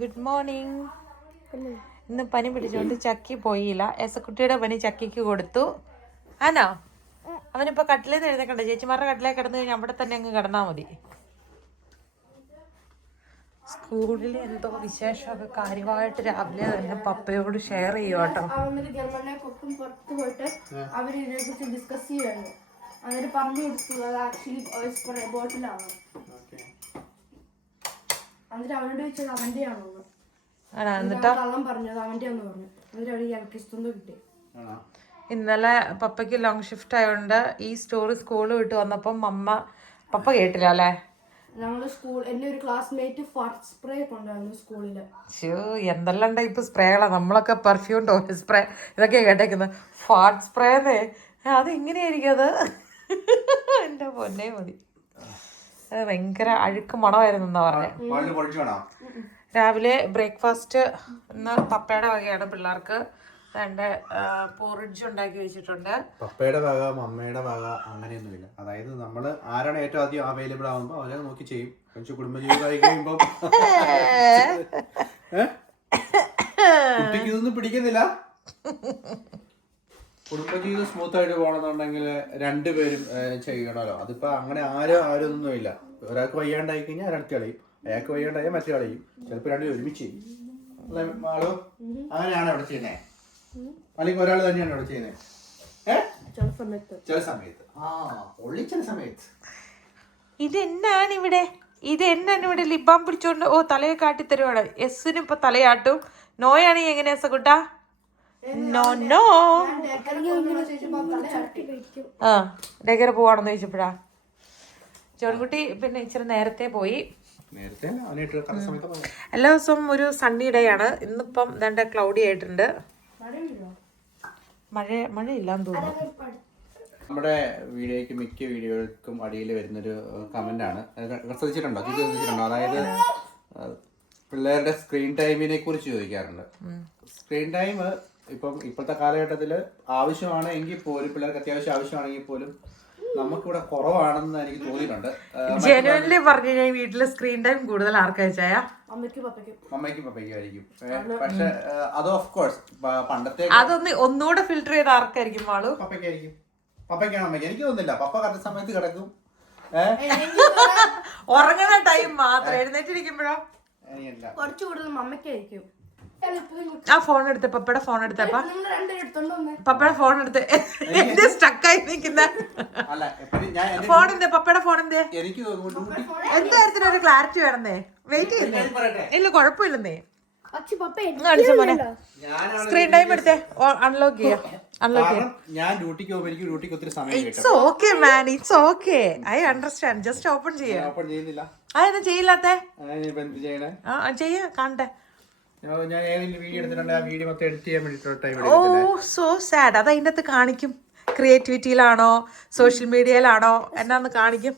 Good morning. ഇന്ന് പനി പിടിച്ചോണ്ട് ചക്കി പോയില്ല. എസക്കുട്ടിയുടെ പനി ചക്കിക്ക് കൊടുത്തു. ആണോ? അവനിപ്പോ കട്ടിലേന്ന് എഴുന്നേക്കണ്ട. ചേച്ചിമാരുടെ കട്ടിലേ കിടന്നു കഴിഞ്ഞാൽ അവിടെ തന്നെ അങ്ങ് കിടന്നാ മതി. സ്കൂളിൽ എന്തോ വിശേഷമൊക്കെ കാര്യമായിട്ട് രാവിലെ തന്നെ പപ്പയോട് ഷെയർ ചെയ്യും കേട്ടോ. എന്നിട്ട് പറഞ്ഞു കൊടുത്തു അത് ആക്ച്വലി ബോട്ടിലാണ്. എന്നിട്ട് അവനോട് ചോദിച്ചത് അവന്റെ ആണോ കള്ളം പറഞ്ഞത് അവന്റെ ആണെന്ന് പറഞ്ഞു. എന്നിട്ട് അവിടെ ഇറക്കിസ്തൊന്നും കിട്ടി. ഇന്നലെ പപ്പയ്ക്ക് ലോങ് ഷിഫ്റ്റ് ആയതുകൊണ്ട് ഈ സ്കൂൾ വിട്ട് വന്നപ്പം പപ്പ കേട്ടില്ല അല്ലേ? ഞങ്ങള് എന്റെ ഒരു ക്ലാസ്മേറ്റ് ഫാർട്ട് സ്പ്രേ കൊണ്ടുവന്നു സ്കൂളില്. എന്തെല്ലാം ടൈപ്പ് സ്പ്രേകളാണ്. നമ്മളൊക്കെ പെർഫ്യൂം ടോയ് സ്പ്രേ ഇതൊക്കെ കേട്ടേക്കുന്നത്. ഫാർട്ട് സ്പ്രേന്നേ അത് എങ്ങനെയായിരിക്കും അത്? എന്റെ പൊന്നേ മതി. അത് ഭയങ്കര അഴുക്ക് മണമായിരുന്നു എന്നാ പറഞ്ഞ. രാവിലെ ബ്രേക്ക്ഫാസ്റ്റ് ഇന്ന് പപ്പയുടെ വകയാണ്. പിള്ളേർക്ക് എൻ്റെ പോറിഡ്ജ് ഉണ്ടാക്കി വെച്ചിട്ടുണ്ട്. പപ്പയുടെ വക മമ്മയുടെ വക അങ്ങനെയൊന്നുമില്ല. അതായത് നമ്മള് ആരാണ് ഏറ്റവും ആദ്യം അവൈലബിൾ ആവുമ്പോ അവരെ നോക്കി ചെയ്യും. കുറച്ച് കുടുംബജീവിതമായി കഴിയുമ്പോ കുട്ടിക്ക് ഇതൊന്നും പിടിക്കുന്നില്ല. കുടുംബജീവിതം സ്മൂത്ത് ആയിട്ട് പോകണമെന്നുണ്ടെങ്കിൽ രണ്ടുപേരും ചെയ്യണമല്ലോ. അതിപ്പോ അങ്ങനെ ആരൊന്നും ഇല്ല. ഒരാൾക്ക് വയ്യാണ്ടായി കഴിഞ്ഞാൽ ഒരാൾക്ക് കളയും, അയാൾക്ക് വയ്യാണ്ടായാൽ മറ്റേ കളയും. ചിലപ്പോൾ രണ്ടുപേരും ഒരുമിച്ച് ചെയ്യും. ആളോ അങ്ങനെയാണ് അവിടെ ചെയ്യുന്നത്. അല്ലെങ്കിൽ ഒരാൾ തന്നെയാണ് അവിടെ ചെയ്യുന്നത്. ചില സമയത്ത് ചില സമയത്ത് ഇതെന്നാണ് ഇവിടെ ലിബാം പിടിച്ചോണ്ട് തലയെ കാട്ടി തരുവാണ്. എസ്സിന് ഇപ്പൊ തലയാട്ടും. നോയാണെങ്കിൽ എങ്ങനെയാ സകുട്ടാ? നോ ഡേക്കർ പോവാണെന്ന് ചോദിച്ചപ്പോഴാ ജോൺകുട്ടി പിന്നെ ഇച്ചിരി നേരത്തെ പോയി. എല്ലാ ദിവസവും ഒരു സണ്ണി ഡേ ആണ്. ഇന്നിപ്പം ദാണ്ട ക്ലൗഡി ആയിട്ടുണ്ട്. മഴയില്ലാന്ന് തോന്നുന്നു. നമ്മുടെ വീഡിയോയ്ക്ക് മിക്ക വീഡിയോകൾക്കും അടിയിൽ വരുന്നൊരു കമന്റ് ആണ്. ശ്രദ്ധിച്ചിട്ടുണ്ടോ? അതായത് പിള്ളേരുടെ സ്ക്രീൻ ടൈമിനെ കുറിച്ച് ചോദിക്കാറുണ്ട്. സ്ക്രീൻ ടൈം ഇപ്പോഴത്തെ കാലഘട്ടത്തിൽ ആവശ്യമാണ് എങ്കിൽ പോലും, പിള്ളേർക്ക് അത്യാവശ്യം ആവശ്യമാണെങ്കിൽ പോലും നമുക്കിവിടെ കുറവാണെന്ന് എനിക്ക് തോന്നിയിട്ടുണ്ട്. ജനുവൻലി പറഞ്ഞു കഴിഞ്ഞാൽ വീട്ടില് സ്ക്രീൻ ടൈം കൂടുതൽ ആർക്കയച്ചായ മമ്മയ്ക്കും പപ്പയ്ക്കും ആയിരിക്കും. പക്ഷെ അത് ഓഫ് കോഴ്സ് പണ്ടത്തെ ഒന്നുകൂടെ ഫിൽറ്റർ ചെയ്ത് ആർക്കായിരിക്കും? ആള് പപ്പയ്ക്കായിരിക്കും. പപ്പയ്ക്കാണ് അമ്മയ്ക്ക്. എനിക്ക് തോന്നുന്നില്ല. പപ്പ കറക്റ്റ് സമയത്ത് കിടക്കും. ഉറങ്ങുന്ന ടൈം മാത്രം. എഴുന്നേറ്റിരിക്കുമ്പോഴോ കുറച്ചു കൂടുതൽ മമ്മയ്ക്കായിരിക്കും. ആ ഫോൺ എടുത്ത് പപ്പയുടെ ഫോൺ എടുത്തപ്പ പപ്പയുടെ ഫോൺ എടുത്ത് എന്ത് സ്റ്റക്കായി നിൽക്കുന്ന ഫോൺ എന്തേ? പപ്പയുടെ ഫോൺ എന്തേ? എന്തായിരുന്നു ഒരു ക്ലാരിറ്റി വേണമെന്നേ. വെയിറ്റ് ചെയ്യുന്നേ. ഇല്ല കുഴപ്പമില്ലെന്നേ. കാണിച്ച മോനെ സ്ക്രീൻ ടൈം എടുത്തേ. അൺലോക്ക് ചെയ്യാം. It's okay man, it's okay. I understand. Just open ചെയ്യാം. അതെന്താ ചെയ്യില്ലാത്ത? ചെയ്യാ കാണട്ടെ. ഓ സോ സാഡ്. അത് അതിൻ്റെ അകത്ത് കാണിക്കും. ക്രിയേറ്റിവിറ്റിയിലാണോ സോഷ്യൽ മീഡിയയിലാണോ എന്നാന്ന് കാണിക്കും.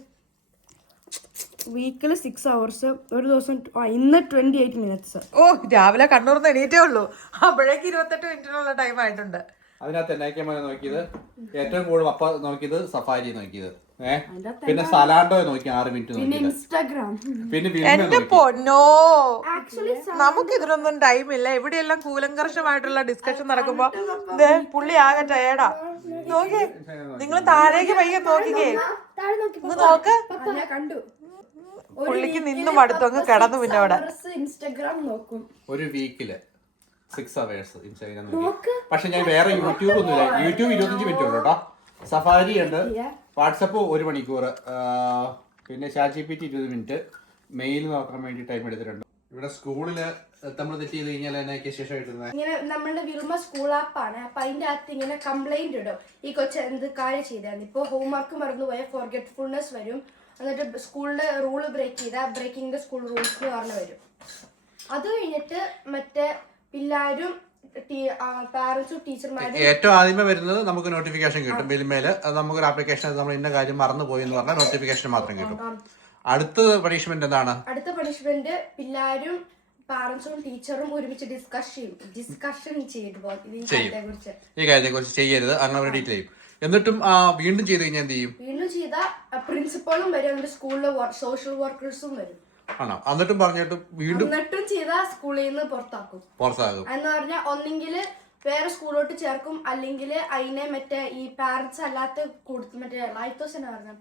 വീക്കില് 6 hours, ഒരു ദിവസം ഇന്ന് 28 minutes. ഓ രാവിലെ കണ്ണൂർന്ന് എണീറ്റേ ഉള്ളൂ. അപ്പോഴേക്ക് 28 മിനിറ്റിനുള്ള ടൈം ആയിട്ടുണ്ട്. അതിനകത്ത് എന്നാക്കിയാൽ നോക്കിയത് ഏറ്റവും കൂടുതൽ പപ്പ നോക്കിയത് സഫാരി നോക്കിയത്. പിന്നെ സലാൻഡോ നോക്കി 6 മിനിറ്റ്. പിന്നെ ഇൻസ്റ്റാഗ്രാം. പിന്നെ എന്റെ പൊന്നോ, നമുക്ക് ഇതിനൊന്നും ടൈമില്ല. ഇവിടെയെല്ലാം കൂലങ്കർഷമായിട്ടുള്ള ഡിസ്കഷൻ നടക്കുമ്പോ പുള്ളി ആകെ ടയേർഡാ. നോക്കി നിങ്ങൾ താഴേക്ക് പയ്യെ നോക്കിക്കേ. നോക്ക് പുള്ളിക്ക് നിന്നും അടുത്തു അങ്ങ് കിടന്നു. പിന്നെ അവിടെ ഇൻസ്റ്റാഗ്രാം നോക്കും. ഒരു വീക്കില് 6 hours ഇൻസ്റ്റാഗ്രാം നോക്കി. പക്ഷെ ഞാൻ വേറെ യൂട്യൂബ് ഒന്നുമില്ല. യൂട്യൂബ് 25 മിനിറ്റ് ഉള്ളു കേട്ടോ. സഫാരി ഉണ്ട്, വാട്സപ്പ് 1 മണിക്കൂർ, പിന്നെ ChatGPT 20 മിനിറ്റ്, മെയിൽ നോക്കാൻ വേണ്ടി ടൈം എടുത്തിട്ടുണ്ട്. ഇവിടെ സ്കൂളില് നമ്മൾ തെറ്റ് ചെയ്ത് കഴിഞ്ഞാൽ ഇങ്ങനെ നമ്മളുടെ വിൽമ സ്കൂൾ ആപ്പാണ്. അപ്പൊ അതിന്റെ അകത്ത് ഇങ്ങനെ കംപ്ലൈന്റ് ഇടും. ഈ കൊച്ചു എന്ത് കാര്യം ചെയ്തായിരുന്നു. ഇപ്പൊ ഹോംവർക്ക് മറന്നുപോയ ഫോർഗെറ്റ്ഫുൾനെസ് വരും. എന്നിട്ട് സ്കൂളിന്റെ റൂള് ബ്രേക്ക് ചെയ്താൽ ബ്രേക്കിംഗ് ദ സ്കൂൾ റൂൾസ് എന്ന് പറഞ്ഞു വരും. അത് കഴിഞ്ഞിട്ട് മറ്റേ പിള്ളേരും പാരന്റ്സും ടീച്ചർമാരും ഏറ്റവും ആദ്യമേ വരുന്നത് നമുക്ക് നോട്ടിഫിക്കേഷൻ കിട്ടും. ബിൽമേല് നമുക്കൊരു ആപ്ലിക്കേഷൻ നമ്മൾ ഇന്ന കാര്യം മറന്നുപോയി എന്ന് പറഞ്ഞാൽ നോട്ടിഫിക്കേഷൻ മാത്രം കിട്ടും. അടുത്ത പണിഷ്മെന്റ് എന്താണ്? അടുത്ത പണിഷ്മെന്റ് പിള്ളേരും പാരന്റ്സും ടീച്ചറും ഒരുമിച്ച് ഡിസ്കഷൻ ഈ കാര്യത്തെ കുറിച്ച് ചെയ്യരുത്. അങ്ങനെ ഡീറ്റെയിൽ ചെയ്യും. എന്നിട്ടും വീണ്ടും ചെയ്ത് കഴിഞ്ഞാൽ എന്ത് ചെയ്യും? വീണ്ടും ചെയ്ത പ്രിൻസിപ്പളും വരും, സ്കൂളിലെ സോഷ്യൽ വർക്കേഴ്സും വരും. ആണോ? എന്നിട്ടും പറഞ്ഞിട്ടും വീണ്ടും എന്നിട്ടും ചെയ്താൽ സ്കൂളിൽ നിന്ന് പുറത്താക്കും. എന്ന് പറഞ്ഞാൽ ഒന്നെങ്കിൽ വേറെ സ്കൂളിലോട്ട് ചേർക്കും, അല്ലെങ്കിൽ അതിനെ മറ്റേ ഈ പാരന്റ്സ് അല്ലാത്ത മറ്റേ ലൈത്തോസിനെ പറഞ്ഞ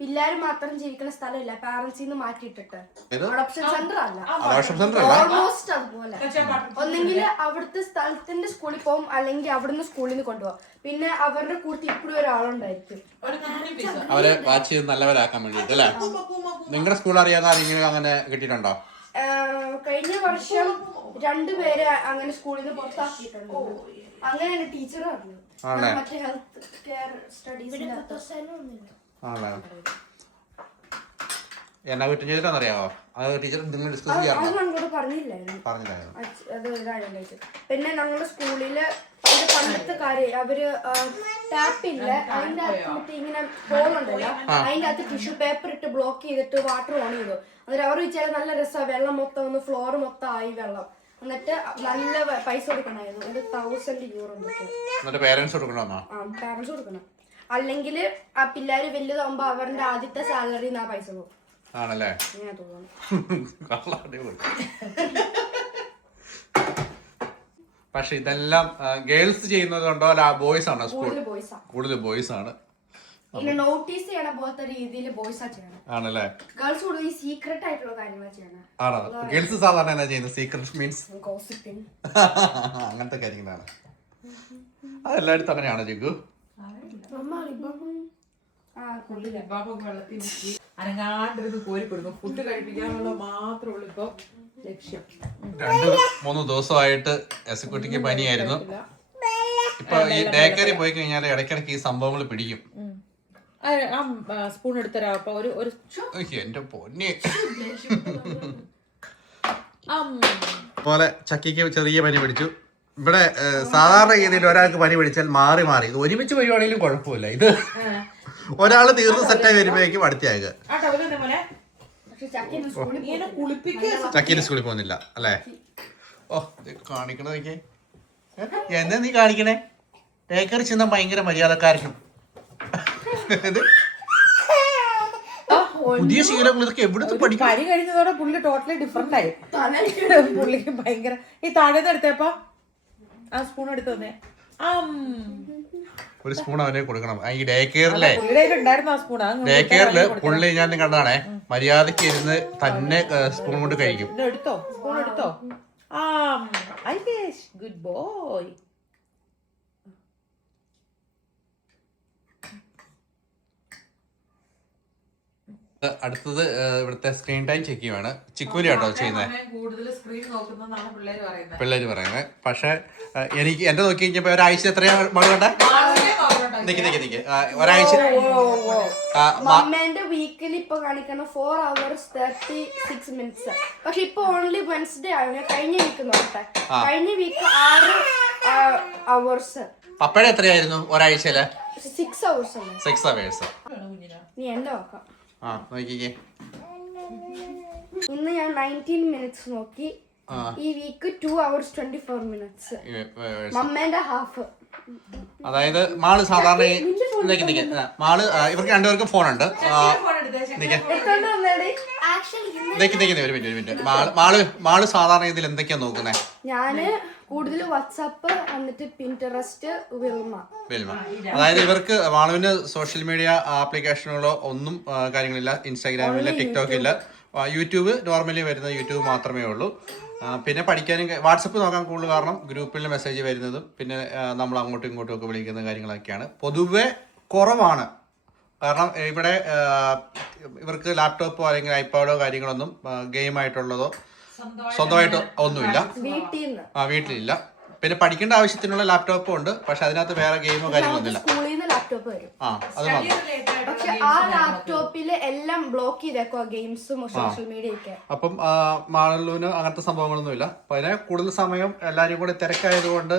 പിള്ളേര് മാത്രം ജീവിക്കുന്ന സ്ഥലമില്ല, പാരന്റ്സിൽ നിന്ന് മാറ്റിയിട്ടിട്ട് അഡോപ്ഷൻ സെന്റർ അല്ല, ഓൾമോസ്റ്റ് അതുപോലെ. ഒന്നെങ്കിൽ അവിടുത്തെ സ്ഥലത്തിന്റെ സ്കൂളിൽ പോകും, അല്ലെങ്കിൽ അവിടുന്ന് സ്കൂളിൽ നിന്ന് കൊണ്ടുപോകും. പിന്നെ അവരുടെ കൂട്ടത്തിൽ ഇപ്പോഴും ഒരാളുണ്ടായിരിക്കും അവരെ വാച്ച് ചെയ്ത് നല്ലവരാക്കാൻ വേണ്ടിട്ട് അല്ലേ? നിങ്ങളുടെ സ്കൂൾ അറിയാവുന്ന ആരെങ്കിലും അങ്ങനെ കിട്ടിയിട്ടുണ്ടോ? കഴിഞ്ഞ വർഷം 2 പേരെ അങ്ങനെ സ്കൂളിൽ നിന്ന് പുറത്താക്കിയിട്ടുണ്ട്. അങ്ങനെയാണ് ടീച്ചർ പറഞ്ഞത്. മറ്റേ ഹെൽത്ത് കെയർ സ്റ്റഡീസ് എന്നാ വീട്ടിൽ ചെയ്തിട്ടാന്നറിയാവോ? അത് ടീച്ചർ നിങ്ങൾ ഡിസ്കസ് ചെയ്യാറുണ്ടോ? പറഞ്ഞില്ലായിരുന്നു. പിന്നെ ഞങ്ങളുടെ സ്കൂളില് പണ്ടത്തെ കാര്യം അവര് ടാപ്പില്ല, അതിന്റെ അകത്ത് ഇങ്ങനെ ഹോളുണ്ടല്ലോ, അതിന്റെ അകത്ത് ടിഷ്യൂ പേപ്പർ ഇട്ട് ബ്ലോക്ക് ചെയ്തിട്ട് വാട്ടർ ഓൺ ചെയ്തു. എന്നിട്ട് അവർ വിചാരിച്ചാൽ നല്ല രസമാണ്, വെള്ളം മൊത്തം ഒന്ന് ഫ്ലോർ മൊത്തം ആയി വെള്ളം. എന്നിട്ട് നല്ല പൈസ കൊടുക്കണമായിരുന്നു, ഒരു 1000 euro പേരന്റ്സ് കൊടുക്കണോ? പാരന്റ്സ് കൊടുക്കണം. അല്ലെങ്കിൽ ആ പിള്ളേര് വലുതാവുമ്പോ അവരുടെ ആദ്യത്തെ സാലറി ആ പൈസ പോകും. ആണല്ലേ? പക്ഷെ ഇതെല്ലാം ഗേൾസ് ചെയ്യുന്നത് കൊണ്ടോ അല്ല ബോയ്സ് ആണോ? കൂടുതൽ ബോയ്സ് ആണ്. പിന്നെ നോട്ടീസ് ചെയ്യണ പോലത്തെ രീതിയിൽ ബോയ്സ് ആ ചെയ്യണം. ആണല്ലേ? ഗേൾസ് കൂടുതൽ സീക്രട്ട് ആയിട്ടുള്ള കാര്യങ്ങൾ ചെയ്യണം. ആണോ? ഗേൾസ് സാധാരണ എന്നാ ചെയ്യുന്നത്? സീക്രട്ട് മീൻസ് ഗോസിപ്പിംഗ് അങ്ങനത്തെ കാര്യങ്ങളാണ്. അതെല്ലായിടത്തും അങ്ങനെയാണോ ജിഗു? അനങ്ങാണ്ടിരുന്ന് കോരി കൊടുക്കും, ഫുഡ് കഴിപ്പിക്കാനുള്ള മാത്രമേ ഉള്ളൂ ഇപ്പൊ ലക്ഷ്യം. 2-3 ദിവസമായിട്ട് എക്സിക്യൂട്ടീവ് പനിയായിരുന്നു. ഇപ്പൊ ഈ ഡേക്കറി പോയി കഴിഞ്ഞാൽ ഇടയ്ക്കിടയ്ക്ക് ഈ സംഭവങ്ങൾ പിടിക്കും. സ്പൂൺ എടുത്തരാ എന്റെ പൊന്നെ. പോലെ ചക്കിക്ക് ചെറിയ പനി പിടിച്ചു. ഇവിടെ സാധാരണ രീതിയിൽ ഒരാൾക്ക് പനി പിടിച്ചാൽ മാറി മാറി ഇത് ഒരുമിച്ച് വരുവാണെങ്കിലും കുഴപ്പമില്ല. ഇത് ഒരാള് തീർന്ന് സെറ്റായി വരുമ്പോഴേക്കും അടുത്തയാകുക. ചക്കീന് സ്കൂളിൽ പോകുന്നില്ല അല്ലേ? ഓ കാണിക്കണ നോക്കിയേ, എന്താ നീ കാണിക്കണേ? ടേക്കറി ചെന്ന ഭയങ്കര മര്യാദക്കാരനും. പുതിയ ശീലങ്ങൾ ഇതൊക്കെ എവിടുത്തെ പഠിക്കും? പനി കഴിഞ്ഞതോടെ പുള്ളി ടോട്ടലി ഡിഫറെന്റ് ആയി. പുള്ളിക്ക് ഭയങ്കര ഈ താഴേന്ന് എടുത്തപ്പോ ആ സ്പൂൺ എടുത്തു തന്നെ ഒരു സ്പൂൺ അവനെ കൊടുക്കണം. ഈ ഡേ കെയറിലെ ഡേ കെയറില് പുള്ളി ഞാൻ കണ്ടതാണേ, മര്യാദക്ക് ഇരുന്ന് തന്നെ സ്പൂൺ കൊണ്ട് കഴിക്കും. എടുത്തോ സ്പൂൺ എടുത്തോ. Good boy. അടുത്തത് ഇവിടുത്തെ സ്ക്രീൻ ടൈം ചെക്ക് ചെയ്യുവാണ്. ചിക്കൂലി കേട്ടോ ചെയ്യുന്നത്, പിള്ളേര് പറയുന്നത്. പക്ഷെ എനിക്ക് എന്റെ നോക്കി കഴിഞ്ഞപ്പോ ഒരാഴ്ച എത്രയാ മകള് വേണ്ട? ഒരാഴ്ച വീക്കിലി ഇപ്പൊ കാണിക്കുന്ന 4 hours 36 minutes. പക്ഷെ ഇപ്പൊ ഓൺലി വെൻസ്ഡേ ആണ്. കഴിഞ്ഞ വീക്ക് നോക്കട്ടെ, കഴിഞ്ഞ വീക്ക് 6 hours. പപ്പയുടെ എത്രയായിരുന്നു ഒരാഴ്ചയില്? 6 hours. 6 hours. നീ എന്റെ നോക്കാം. നോക്കിക്കേ, ഇന്ന് ഞാൻ 19 minutes നോക്കി. ഈ വീക്ക് 2 hours 24 minutes. മമ്മേന്റെ ഹാഫ്. അതായത് മാള് സാധാരണ മാള് ഇവർക്ക് 2 പേർക്കും ഫോണുണ്ട്. ഒരു മിനിറ്റ്. മാള് സാധാരണ ഇതിൽ എന്തൊക്കെയാ നോക്കുന്നേ? ഞാന് കൂടുതൽ വാട്സാപ്പ്, എന്നിട്ട് പിന്ററസ്റ്റ്, വിൽമ. അതായത് ഇവർക്ക് മാളുവിന് സോഷ്യൽ മീഡിയ ആപ്ലിക്കേഷനുകളോ ഒന്നും കാര്യങ്ങളില്ല. ഇൻസ്റ്റാഗ്രാമില്ല, ടിക്ടോക്ക് ഇല്ല. യൂട്യൂബ് നോർമലി വരുന്ന യൂട്യൂബ് മാത്രമേ ഉള്ളൂ. പിന്നെ പഠിക്കാനും വാട്സപ്പ് നോക്കാൻ കൂടുതൽ കാരണം ഗ്രൂപ്പിൽ മെസ്സേജ് വരുന്നതും പിന്നെ നമ്മൾ അങ്ങോട്ടും ഇങ്ങോട്ടും ഒക്കെ വിളിക്കുന്ന കാര്യങ്ങളൊക്കെയാണ്. പൊതുവെ കുറവാണ്. കാരണം ഇവിടെ ഇവർക്ക് ലാപ്ടോപ്പോ അല്ലെങ്കിൽ ഐപാഡോ കാര്യങ്ങളൊന്നും ഗെയിമായിട്ടുള്ളതോ സ്വന്തമായിട്ട് ഒന്നുമില്ല, വീട്ടിലില്ല. പിന്നെ പഠിക്കേണ്ട ആവശ്യത്തിനുള്ള ലാപ്ടോപ്പും ഉണ്ട്, പക്ഷെ അതിനകത്ത് വേറെ ഗെയിമോ കാര്യങ്ങളൊന്നുമില്ല. അത് അപ്പം മാളൂന് അങ്ങനത്തെ സംഭവങ്ങളൊന്നുമില്ല. പിന്നെ കൂടുതൽ സമയം എല്ലാവരും കൂടെ തിരക്കായതുകൊണ്ട്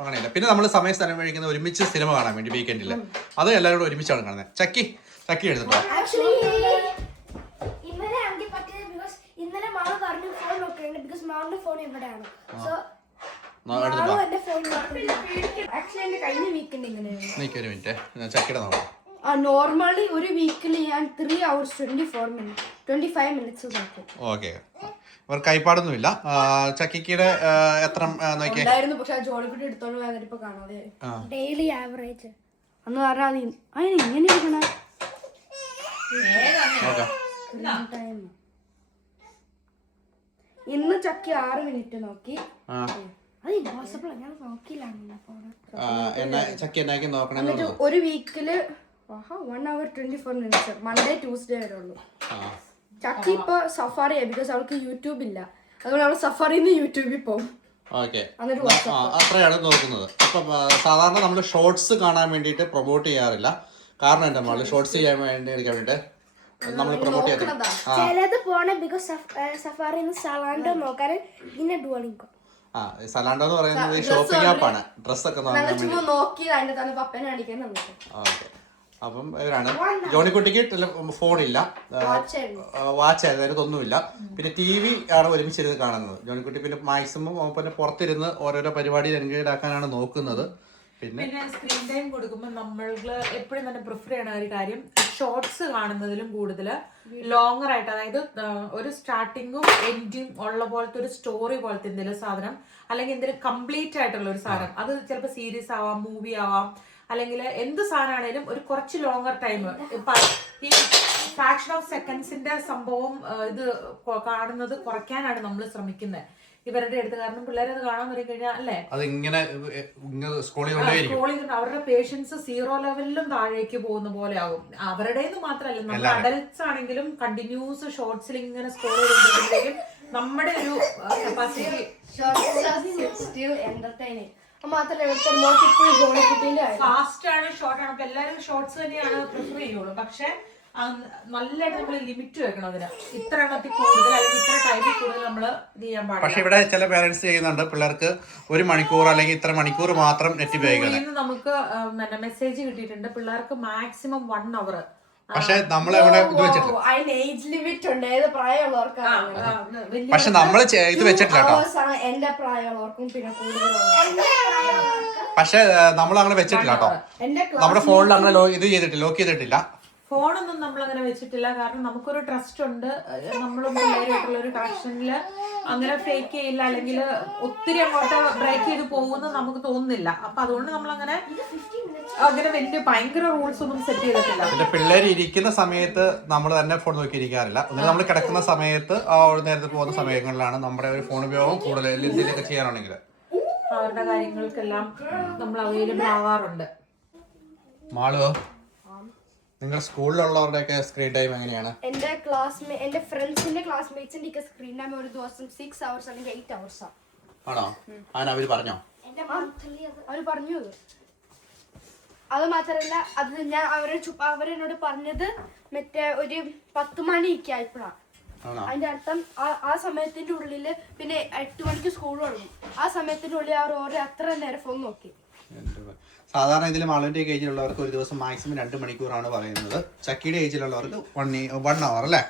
അങ്ങനെയില്ല. പിന്നെ നമ്മൾ സമയം സ്ഥലം കഴിക്കുന്ന ഒരുമിച്ച് സിനിമ കാണാൻ വേണ്ടി വീക്കെൻഡിൽ, അത് എല്ലാവരും കൂടെ ഒരുമിച്ചാണ് കാണുന്നത്. ചക്കി എടുത്തിട്ടോ. ഇന്നലെ മാള് പറഞ്ഞു ഫോൺ നോക്കണ്ട, ബിക്കോസ് മാളിന്റെ ഫോൺ എവിടെയാണ്. ഒരു മിനിറ്റ്, ചക്കിയുടെ നോക്കാം. നോർമലി ഒരു വീക്കിൽ ഞാൻ 3 hours 25 minutes നോക്കും. ഓക്കെ, ഇവർക്ക് കൈപ്പാടൊന്നുമില്ല. ചക്കിക്കിയുടെ എത്ര നോക്കിയേ ഉണ്ടായിരുന്നു, പക്ഷെ ജോലിക്കുട്ടി എടുത്തോണ്ട് വന്നിട്ട് ഇപ്പൊ കാണാതെ. ഡെയിലി ആവറേജ് എന്ന് പറഞ്ഞാൽ അതിന് ഇങ്ങനെ ഇരിക്കണ ഇന്ന് ചക്കി 6 minute നോക്കി. അത് ഇമ്പോസിബിൾ, ഞാൻ നോക്കിയില്ല. ചക്കി എന്നാക്കി നോക്കണേ. ഒരു വീക്കില് 1 hour 24 minutes മൺഡേ ട്യൂസ്ഡേ വരെ ഉള്ളൂ. ചക്കി ഇപ്പൊ സഫാറി ബിക്കോസ് അവൾക്ക് യൂട്യൂബ് ഇല്ല, അതുകൊണ്ട് അവൾ സഫാറിന്ന് യൂട്യൂബിൽ പോകും. അത്രയാണ് നോക്കുന്നത്. അപ്പം സാധാരണ നമ്മൾ ഷോർട്സ് കാണാൻ വേണ്ടിയിട്ട് പ്രൊമോട്ട് ചെയ്യാറില്ല. കാരണം എന്താ നമ്മൾ ഷോർട്സ് ചെയ്യാൻ വേണ്ടിയിട്ട് നമ്മൾ പ്രൊമോട്ട് ചെയ്യാറില്ല. ചിലത് പോണേ ബിക്കോസ് സഫാറിന്ന് സലാൻഡോ നോക്കാൻ പിന്നെ ഡുവലിങ്കോ. സലാൻഡോ എന്ന് പറയുന്നത് ഷോപ്പിംഗ് ആപ്പാണ്, ഡ്രസ്സൊക്കെ നോക്കി അതിന്റെ തന്നെ പപ്പനെ കാണിക്കാൻ. ഓക്കെ, അപ്പം ഇവരാണ്. ജോണിക്കുട്ടിക്ക് ഫോണില്ല, വാച്ച് അതൊന്നുമില്ല. പിന്നെ TV ആണ് ഒരുമിച്ചിരുന്ന് കാണുന്നത്. ജോണിക്കുട്ടി പിന്നെ മാക്സിമം പിന്നെ പുറത്തിരുന്ന് ഓരോരോ പരിപാടി എൻഗേജ് ആക്കാനാണ് നോക്കുന്നത്. പിന്നെ സ്ക്രീൻ ടൈം കൊടുക്കുമ്പോൾ നമ്മൾ എപ്പോഴും തന്നെ പ്രിഫർ ചെയ്യണ ഒരു കാര്യം ഷോർട്സ് കാണുന്നതിലും കൂടുതൽ ലോങ്ങർ ആയിട്ട്, അതായത് ഒരു സ്റ്റാർട്ടിങ്ങും എൻഡും ഉള്ള പോലത്തെ ഒരു സ്റ്റോറി പോലത്തെ എന്തെങ്കിലും സാധനം, അല്ലെങ്കിൽ എന്തെങ്കിലും കംപ്ലീറ്റ് ആയിട്ടുള്ള ഒരു സാധനം, അത് ചിലപ്പോൾ സീരീസ് ആവാം, മൂവി ആവാം, അല്ലെങ്കിൽ എന്ത് സാധനമാണേലും ഒരു കുറച്ച് ലോങ്ങർ ടൈം. ഈ ഫ്രാക്ഷൻ ഓഫ് സെക്കൻഡ്സിന്റെ സംഭവം ഇത് കാണുന്നത് കുറയ്ക്കാനാണ് നമ്മൾ ശ്രമിക്കുന്നത് ഇവരുടെ അടുത്ത്. കാരണം പിള്ളേരത് കാണാൻ തുടങ്ങി കഴിഞ്ഞാൽ അല്ലേ അവരുടെ പേഷ്യൻസ് 0 ലെവലിലും താഴേക്ക് പോകുന്ന പോലെ ആകും. അവരുടേന്ന് മാത്രമല്ല, നമ്മൾ അഡൽട്സ് ആണെങ്കിലും കണ്ടിന്യൂസ് ഷോർട്സിൽ ഇങ്ങനെ സ്ക്രോൾ ചെയ്തുകൊണ്ടിരിക്കുമ്പോഴേക്കും നമ്മുടെ ഒരു കപ്പാസിറ്റി ഫാസ്റ്റ് ആണ്, ഷോർട്ട് ആണ്. അപ്പൊ എല്ലാവരും ഷോർട്സ് തന്നെയാണ് പ്രിഫർ ചെയ്യുള്ളൂ. പക്ഷെ നല്ലതായിട്ട് നമ്മൾ ലിമിറ്റ് വെക്കണം അതിന്. ഇത്ര എണ്ണത്തിൽ കൂടുതൽ അല്ലെങ്കിൽ ഇത്ര ടൈമിൽ കൂടുതൽ നമ്മൾ ഇത് ചെയ്യാൻ പാടില്ല. പക്ഷെ ഇവിടെ ചില പേരൻസ് ചെയ്യുന്നുണ്ട്, പിള്ളേർക്ക് 1 മണിക്കൂർ അല്ലെങ്കിൽ ഇത്ര മണിക്കൂർ മാത്രം നെറ്റ് ഉപയോഗിക്കുന്നത്. നമുക്ക് മെസ്സേജ് കിട്ടിയിട്ടുണ്ട്, പിള്ളേർക്ക് മാക്സിമം 1 hour. പക്ഷെ നമ്മളെവിടെ ഇത് വെച്ചിട്ടില്ല. അതിന് ഏജ് ലിമിറ്റ് ഉണ്ട്, ഏത് പ്രായമുള്ളവർക്കാണ്. പക്ഷെ നമ്മൾ ഇത് വെച്ചിട്ടില്ല കേട്ടോ. എന്റെ പ്രായമുള്ളവർക്കും പിന്നെ കൂടുതൽ. പക്ഷെ നമ്മൾ അങ്ങനെ വെച്ചിട്ടില്ല കേട്ടോ. നമ്മുടെ ഫോണിൽ അങ്ങനെ ഇത് ചെയ്തിട്ടില്ല, ലോക്ക് ചെയ്തിട്ടില്ല. ഫോണൊന്നും നമ്മൾ അങ്ങനെ വെച്ചിട്ടില്ല. കാരണം നമുക്കൊരു ട്രസ്റ്റ് ഉണ്ട്, നമ്മളും പിള്ളേരായിട്ടുള്ള ഒരു കണക്ഷനില് അങ്ങനെ ഫേക്ക് ചെയ്യില്ല, അല്ലെങ്കിൽ ഒത്തിരി അങ്ങോട്ട് ബ്രേക്ക് ചെയ്ത് പോകുമെന്ന് നമുക്ക് തോന്നുന്നില്ല. അപ്പൊ അതുകൊണ്ട് നമ്മളങ്ങനെ അങ്ങനെ വലിയ ഭയങ്കര റൂൾസ് ഒന്നും സെറ്റ് ചെയ്തിട്ടില്ല. പിന്നെ പിള്ളേർ ഇരിക്കുന്ന സമയത്ത് നമ്മൾ തന്നെ ഫോൺ നോക്കി ഇരിക്കാറില്ല. നമ്മൾ കിടക്കുന്ന സമയത്ത് നേരത്തെ പോകുന്ന സമയങ്ങളിലാണ് നമ്മുടെ ഒരു ഫോൺ ഉപയോഗം കൂടുതൽ. എന്തെങ്കിലുമൊക്കെ ചെയ്യാനാണെങ്കിൽ അവരുടെ കാര്യങ്ങൾക്കെല്ലാം നമ്മൾ അവൈലബിൾ ആവാറുണ്ട്. മാളോ, നിങ്ങളുടെ സ്കൂളിലുള്ളവരുടെയൊക്കെ സ്ക്രീൻ ടൈം എങ്ങനെയാണ്? എന്റെ ഫ്രണ്ട്സിന്റെ ക്ലാസ്മേറ്റ്സിന്റെ സ്ക്രീൻ ടൈം ഒരു ദിവസം 6 hours അല്ലെങ്കിൽ 8 hours ആണോ? അവര് പറഞ്ഞോ? അവര് പറഞ്ഞു. അത് മാത്രല്ല, അത് ഞാൻ അവരെന്നോട് പറഞ്ഞത് മറ്റേ ഒരു 10 മണിയൊക്കെ ആയപ്പോഴാണ്. അതിന്റെ അർത്ഥം ആ സമയത്തിന്റെ ഉള്ളില് പിന്നെ 8 മണിക്ക് സ്കൂൾ തുടങ്ങും. ആ സമയത്തിന്റെ ഉള്ളിൽ അവർ ഓരോ അത്ര നേരം ഫോൺ നോക്കി. സാധാരണ ഇതിൽ മാളുവിന്റെ ഏജിലുള്ളവർക്ക് ഒരു ദിവസം മാക്സിമം 2 മണിക്കൂറാണ് പറയുന്നത്. ചക്കിയുടെ ഏജിലുള്ളവർക്ക് 1 hour അല്ലേ?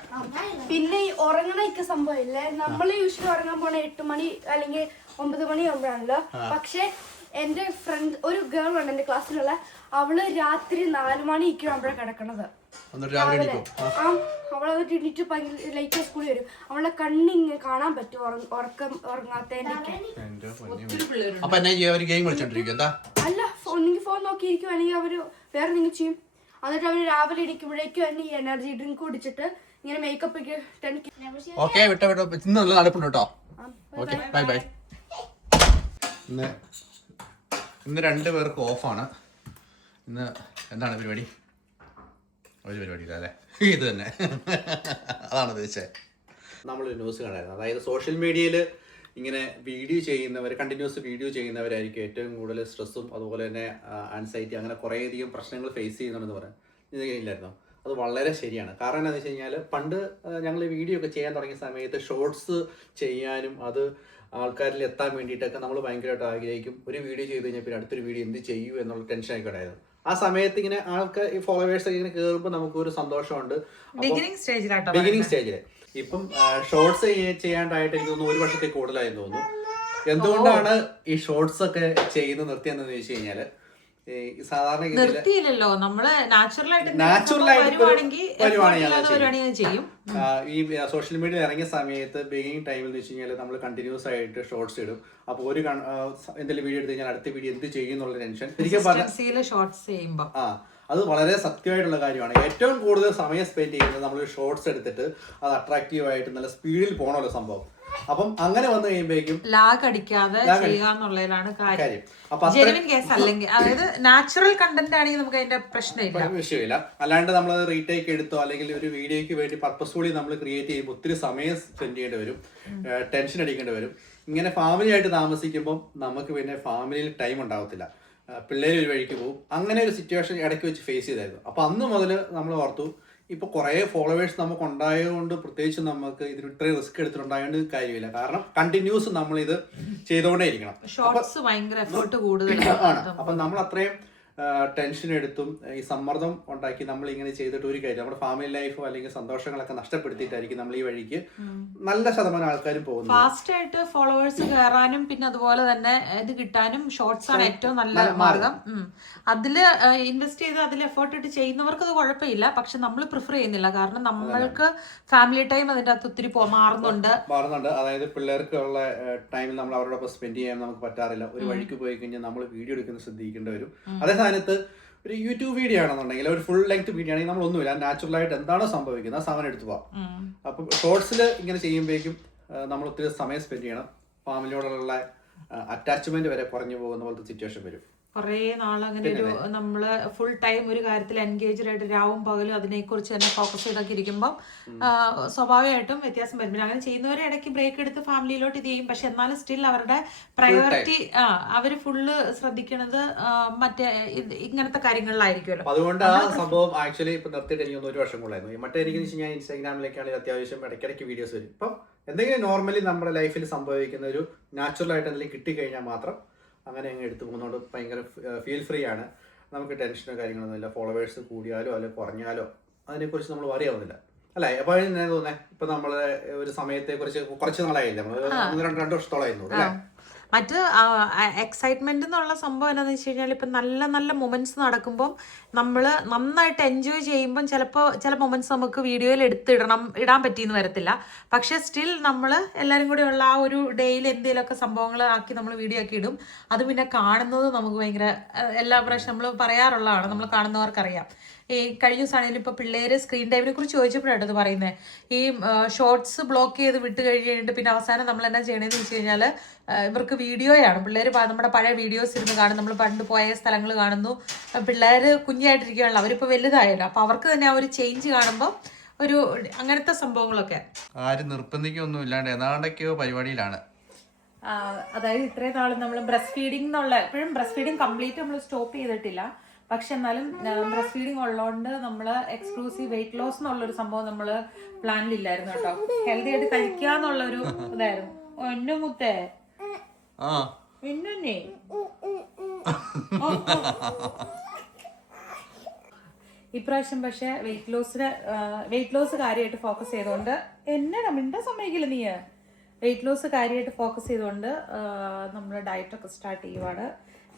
പിന്നെ ഈ ഉറങ്ങണൊക്കെ സംഭവം ഇല്ലേ, നമ്മൾ യൂഷ്വലി ഉറങ്ങാൻ പോണ 8 മണി അല്ലെങ്കിൽ 9 മണി ആകുമ്പോഴാണല്ലോ. പക്ഷെ എന്റെ ഫ്രണ്ട് ഒരു ഗേൾ ഉണ്ട് എന്റെ ക്ലാസ്സിലുള്ള, അവള് രാത്രി 4 മണിക്ക് ആകുമ്പോഴാണ് കിടക്കണത്. അവളത് എണീറ്റ് ലൈറ്റ് സ്കൂളിൽ വരും. അവളെ കണ്ണിങ് കാണാൻ പറ്റും ഉറങ്ങാത്തതിന്റെ. അല്ല, ഒന്നെങ്കിൽ ഫോൺ നോക്കിയിരിക്കും, അല്ലെങ്കിൽ അവര് വേറെ എന്തെങ്കിലും ചെയ്യും. എന്നിട്ട് അവര് രാവിലെ ഇരിക്കുമ്പോഴേക്കും തന്നെ ഈ എനർജി ഡ്രിങ്ക് കുടിച്ചിട്ട് ഇങ്ങനെ മേക്കപ്പ് ഇന്ന് 2 പേർക്ക് ഓഫാണ്. ഇന്ന് എന്താണ് പരിപാടി? ഒരു പരിപാടിയില്ല അല്ലേ? ഇത് തന്നെ അതാണ് ഉദ്ദേശിച്ചത്. നമ്മളൊരു ന്യൂസ് കണ്ടായിരുന്നു. അതായത് സോഷ്യൽ മീഡിയയിൽ ഇങ്ങനെ വീഡിയോ ചെയ്യുന്നവർ, കണ്ടിന്യൂസ് വീഡിയോ ചെയ്യുന്നവരായിരിക്കും ഏറ്റവും കൂടുതൽ സ്ട്രെസ്സും അതുപോലെ തന്നെ ആൻസൈറ്റി അങ്ങനെ കുറേയധികം പ്രശ്നങ്ങൾ ഫേസ് ചെയ്യുന്നുണ്ടെന്ന് പറയാം. ഇല്ലായിരുന്നോ? അത് വളരെ ശരിയാണ്. കാരണം എന്താണെന്ന് വെച്ച് കഴിഞ്ഞാൽ പണ്ട് ഞങ്ങൾ വീഡിയോ ഒക്കെ ചെയ്യാൻ തുടങ്ങിയ സമയത്ത് ഷോർട്സ് ചെയ്യാനും അത് ആൾക്കാരിൽ എത്താൻ വേണ്ടിയിട്ടൊക്കെ നമ്മൾ ഭയങ്കരമായിട്ട് ആഗ്രഹിക്കും. ഒരു വീഡിയോ ചെയ്ത് കഴിഞ്ഞാൽ പിന്നെ അടുത്തൊരു വീഡിയോ എന്ത് ചെയ്യൂ എന്നുള്ള ടെൻഷനൊക്കെ ഉണ്ടായിരുന്നു. ആ സമയത്ത് ഇങ്ങനെ ആൾക്കാർ ഈ ഫോളോവേഴ്സ് ഒക്കെ ഇങ്ങനെ കയറുമ്പോൾ നമുക്കൊരു സന്തോഷമുണ്ട്. ബിഗിനിങ് സ്റ്റേജിൽ ഇപ്പം ഷോർട്സ് ചെയ്യാണ്ടായിട്ട് എനിക്ക് തോന്നുന്നു 1 വർഷത്തിൽ കൂടുതലായി തോന്നുന്നു. എന്തുകൊണ്ടാണ് ഈ ഷോർട്സ് ഒക്കെ ചെയ്യുന്നത് നിർത്തിയെന്ന് ചോദിച്ചു കഴിഞ്ഞാൽ സാധാരണ നിർത്തിയില്ലല്ലോ നമ്മള് നാച്ചുറലായിട്ട് ചെയ്യും. ഈ സോഷ്യൽ മീഡിയ ഇറങ്ങിയ സമയത്ത് ബിഗിനിങ് ടൈമിൽ എന്ന് വെച്ച് കഴിഞ്ഞാൽ നമ്മൾ കണ്ടിന്യൂസ് ആയിട്ട് ഷോർട്സ് ഇടും. അപ്പോൾ ഒരു എന്തെങ്കിലും വീഡിയോ എടുത്ത് കഴിഞ്ഞാൽ അടുത്ത വീഡിയോ എന്ത് ചെയ്യും എന്നുള്ള ടെൻഷൻ അത് വളരെ സത്യമായിട്ടുള്ള കാര്യമാണ്. ഏറ്റവും കൂടുതൽ സമയം സ്പെൻഡ് ചെയ്യുന്നത് നമ്മൾ ഷോർട്സ് എടുത്തിട്ട് അത് അട്രാക്റ്റീവ് ആയിട്ട് നല്ല സ്പീഡിൽ പോകണമല്ലോ സംഭവം. അപ്പം അങ്ങനെ വന്നു കഴിയുമ്പോഴേക്കും ലാഗ് അടിക്കാതെ ചെയ്യുക എന്നുള്ളതിലാണ് കാര്യം. ജെനുവിൻ കേസ് അല്ലെങ്കിൽ അതായത് നാച്ചുറൽ കണ്ടന്റ് ആണെങ്കിൽ നമുക്ക് അതിന്റെ വിഷയമില്ല. അല്ലാണ്ട് നമ്മൾ റീടേക്ക് എടുത്തോ അല്ലെങ്കിൽ ഒരു വീഡിയോയ്ക്ക് വേണ്ടി പർപ്പസ്ഫുള്ളി നമ്മൾ ക്രിയേറ്റ് ചെയ്യുമ്പോൾ ഒത്തിരി സമയം സ്പെൻഡ് ചെയ്യേണ്ടി വരും, ടെൻഷൻ അടിക്കേണ്ടി വരും. ഇങ്ങനെ ഫാമിലി ആയിട്ട് താമസിക്കുമ്പോൾ നമുക്ക് പിന്നെ ഫാമിലിയിൽ ടൈം ഉണ്ടാവത്തില്ല, പിള്ളേർ ഒരു വഴിക്ക് പോകും. അങ്ങനെ ഒരു സിറ്റുവേഷൻ ഇടയ്ക്ക് വെച്ച് ഫേസ് ചെയ്തായിരുന്നു. അപ്പൊ അന്ന് മുതൽ നമ്മൾ ഓർത്തു ഇപ്പൊ കുറെ ഫോളോവേഴ്സ് നമുക്ക് ഉണ്ടായതുകൊണ്ട് പ്രത്യേകിച്ച് നമുക്ക് ഇതിന് ഇത്രയും റിസ്ക് എടുത്തിട്ടുണ്ടായത് കാര്യമില്ല. കാരണം കണ്ടിന്യൂസ് നമ്മൾ ഇത് ചെയ്തുകൊണ്ടേ ഇരിക്കണം. ആണ്. അപ്പൊ നമ്മൾ അത്രയും ടെൻഷൻ എടുത്തും ഈ സമ്മർദ്ദം ഉണ്ടാക്കി നമ്മൾ ഇങ്ങനെ ചെയ്തിട്ട് ഒരു കാര്യം നമ്മുടെ ഫാമിലി ലൈഫോ അല്ലെങ്കിൽ സന്തോഷങ്ങളൊക്കെ നഷ്ടപ്പെടുത്തിയിട്ടായിരിക്കും നമ്മൾ ഈ വഴിക്ക് നല്ല ശതമാനം ആൾക്കാരും പോകുന്നത്. ഫാസ്റ്റ് ആയിട്ട് ഫോളോവേഴ്സ് കയറാനും പിന്നെ അതുപോലെ തന്നെ ഇത് കിട്ടാനും ഷോർട്സ് ആണ് ഏറ്റവും നല്ല മാർഗം. അതില് ഇൻവെസ്റ്റ് ചെയ്ത് അതിൽ എഫേർട്ട് ഇട്ട് ചെയ്യുന്നവർക്ക് അത് കുഴപ്പമില്ല. പക്ഷെ നമ്മൾ പ്രിഫർ ചെയ്യുന്നില്ല. കാരണം നമ്മൾക്ക് ഫാമിലി ടൈം അതിന്റെ അകത്ത് ഒത്തിരി മാറുന്നുണ്ട്. അതായത് പിള്ളേർക്കുള്ള ടൈമിൽ നമ്മൾ അവരോടൊപ്പം സ്പെൻഡ് ചെയ്യാൻ നമുക്ക് പറ്റാറില്ല. ഒരു വഴിക്ക് പോയി കഴിഞ്ഞാൽ നമ്മൾ വീഡിയോ എടുക്കുന്നത് ശ്രദ്ധിക്കേണ്ടി വരും. അതേ സ്ഥാനത്ത് ഒരു യൂട്യൂബ് വീഡിയോ ആണെന്നുണ്ടെങ്കിൽ ഒരു ഫുൾ ലെങ്ത് വീഡിയോ ആണെങ്കിൽ നമ്മൾ ഒന്നുമില്ല, നാച്ചുറൽ ആയിട്ട് എന്താണോ സംഭവിക്കുന്നത് ആ സമയം എടുത്തു പോവാം. അപ്പൊ ഷോർട്സിൽ ഇങ്ങനെ ചെയ്യുമ്പോഴേക്കും നമ്മൾ ഒത്തിരി സമയം സ്പെൻഡ് ചെയ്യണം. ഫാമിലിയോടുള്ള അറ്റാച്ച്മെന്റ് വരെ കുറഞ്ഞു പോകുന്ന പോലത്തെ സിറ്റുവേഷൻ വരും. കുറേ നാളങ്ങനെ ഒരു നമ്മള് ഫുൾ ടൈം ഒരു കാര്യത്തിൽ എൻഗേജ്ഡ് ആയിട്ട് രാവും പകലും അതിനെക്കുറിച്ച് തന്നെ ഫോക്കസ് ചെയ്തൊക്കെ ഇരിക്കുമ്പോൾ സ്വാഭാവികമായിട്ടും വ്യത്യാസം വരും. പിന്നെ അങ്ങനെ ചെയ്യുന്നവരെ ഇടയ്ക്ക് ബ്രേക്ക് എടുത്ത് ഫാമിലിയിലോട്ട് ഇത് ചെയ്യും. പക്ഷെ എന്നാലും സ്റ്റിൽ അവരുടെ പ്രയോറിറ്റി അവര് ഫുള്ള് ശ്രദ്ധിക്കണത് മറ്റേ ഇങ്ങനത്തെ കാര്യങ്ങളിലായിരിക്കുമല്ലോ. അതുകൊണ്ട് ആ സംഭവം ആക്ച്വലി ഇപ്പൊ നിർത്തിയിട്ട് എനിക്ക് ഒരു വർഷം കൂടായിരുന്നു. മറ്റേ എനിക്ക് ഞാൻ ഇൻസ്റ്റാഗ്രാമിലേക്കാണെങ്കിൽ അത്യാവശ്യം ഇടയ്ക്കിടയ്ക്ക് വീഡിയോസ് വരും. ഇപ്പം എന്തെങ്കിലും നോർമലി നമ്മുടെ ലൈഫിൽ സംഭവിക്കുന്ന ഒരു നാച്ചുറൽ ആയിട്ട് എന്തെങ്കിലും കിട്ടിക്കഴിഞ്ഞാൽ മാത്രം അങ്ങനെ അങ്ങ് എടുത്തു പോകുന്നതുകൊണ്ട് ഭയങ്കര ഫീൽ ഫ്രീ ആണ്. നമുക്ക് ടെൻഷനോ കാര്യങ്ങളൊന്നും ഇല്ല. ഫോളോവേഴ്സ് കൂടിയാലോ അല്ലെങ്കിൽ കുറഞ്ഞാലോ അതിനെക്കുറിച്ച് നമ്മൾ വറി ആവുന്നില്ല അല്ലേ. അപ്പോൾ ഞാൻ തോന്നുന്നത് ഇപ്പൊ നമ്മള് ഒരു സമയത്തെ കുറിച്ച് കുറച്ച് നാളായില്ല, നമ്മൾ 2 വർഷത്തോളമായിരുന്നു അല്ലേ. മറ്റ് എക്സൈറ്റ്മെന്റ് എന്നുള്ള സംഭവം എന്താണെന്ന് വെച്ച് കഴിഞ്ഞാൽ ഇപ്പം നല്ല നല്ല മൊമെന്റ്സ് നടക്കുമ്പം നമ്മൾ നന്നായിട്ട് എൻജോയ് ചെയ്യുമ്പം ചില മൊമെന്റ്സ് നമുക്ക് വീഡിയോയിൽ ഇടാൻ പറ്റിയെന്ന് വരത്തില്ല. പക്ഷെ സ്റ്റിൽ നമ്മൾ എല്ലാവരും കൂടെ ഉള്ള ആ ഒരു ഡേയിൽ എന്തെങ്കിലുമൊക്കെ സംഭവങ്ങൾ ആക്കി നമ്മൾ വീഡിയോ ആക്കി ഇടും. അത് പിന്നെ കാണുന്നത് നമുക്ക് ഭയങ്കര എല്ലാ പ്രാവശ്യം നമ്മൾ പറയാറുള്ളതാണ്, നമ്മൾ കാണുന്നവർക്കറിയാം. ഈ കഴിഞ്ഞ ദിവസമാണെങ്കിലും ഇപ്പോൾ പിള്ളേര് സ്ക്രീൻ ടൈമിനെ കുറിച്ച് ചോദിച്ചപ്പോഴാണ് ഇത് പറയുന്നത്. ഈ ഷോർട്സ് ബ്ലോക്ക് ചെയ്ത് വിട്ട് കഴിഞ്ഞിട്ട് പിന്നെ അവസാനം നമ്മൾ എന്നാ ചെയ്യണമെന്ന് വെച്ച് കഴിഞ്ഞാൽ ഇവർക്ക് വീഡിയോയാണ്. പിള്ളേർ നമ്മുടെ പഴയ വീഡിയോസ് ഇരുന്ന് കാണും. നമ്മൾ പണ്ട് പോയ സ്ഥലങ്ങൾ കാണുന്നു. പിള്ളേർ കുഞ്ഞായിട്ടിരിക്കുകയാണല്ലോ, അവരിപ്പോൾ വലുതായല്ലോ. അപ്പോൾ അവർക്ക് തന്നെ ആ ഒരു ചേഞ്ച് കാണുമ്പോൾ ഒരു അങ്ങനത്തെ സംഭവങ്ങളൊക്കെ ആരും നിർബന്ധിക്കൊന്നും ഇല്ലാണ്ട് ഏതാണ്ടൊക്കെയോ പരിപാടിയിലാണ്. അതായത് ഇത്രയും നാളും നമ്മൾ ബ്രസ്റ്റ് ഫീഡിംഗ് എന്നുള്ള എപ്പോഴും ബ്രസ്റ്റ് ഫീഡിംഗ് കംപ്ലീറ്റ് നമ്മൾ സ്റ്റോപ്പ് ചെയ്തിട്ടില്ല. പക്ഷെ എന്നാലും ബ്രസ്റ്റ് ഫീഡിങ് ഉള്ളതുകൊണ്ട് നമ്മൾ എക്സ്ക്ലൂസീവ് വെയിറ്റ് ലോസ് എന്നുള്ളൊരു സംഭവം നമ്മൾ പ്ലാനിലില്ലായിരുന്നു കേട്ടോ. ഹെൽത്തി ആയിട്ട് കഴിക്കാന്നുള്ളൊരു ഇതായിരുന്നു. എന്നെ മുത്തേ പിന്നെ ഇപ്രാവശ്യം പക്ഷെ വെയിറ്റ് ലോസ് കാര്യമായിട്ട് ഫോക്കസ് ചെയ്തുകൊണ്ട് എന്നാ മിണ്ട സമ്മതിക്കില്ല നീ. വെയിറ്റ് ലോസ് കാര്യമായിട്ട് ഫോക്കസ് ചെയ്തുകൊണ്ട് നമ്മൾ ഡയറ്റൊക്കെ സ്റ്റാർട്ട് ചെയ്യുവാണ്.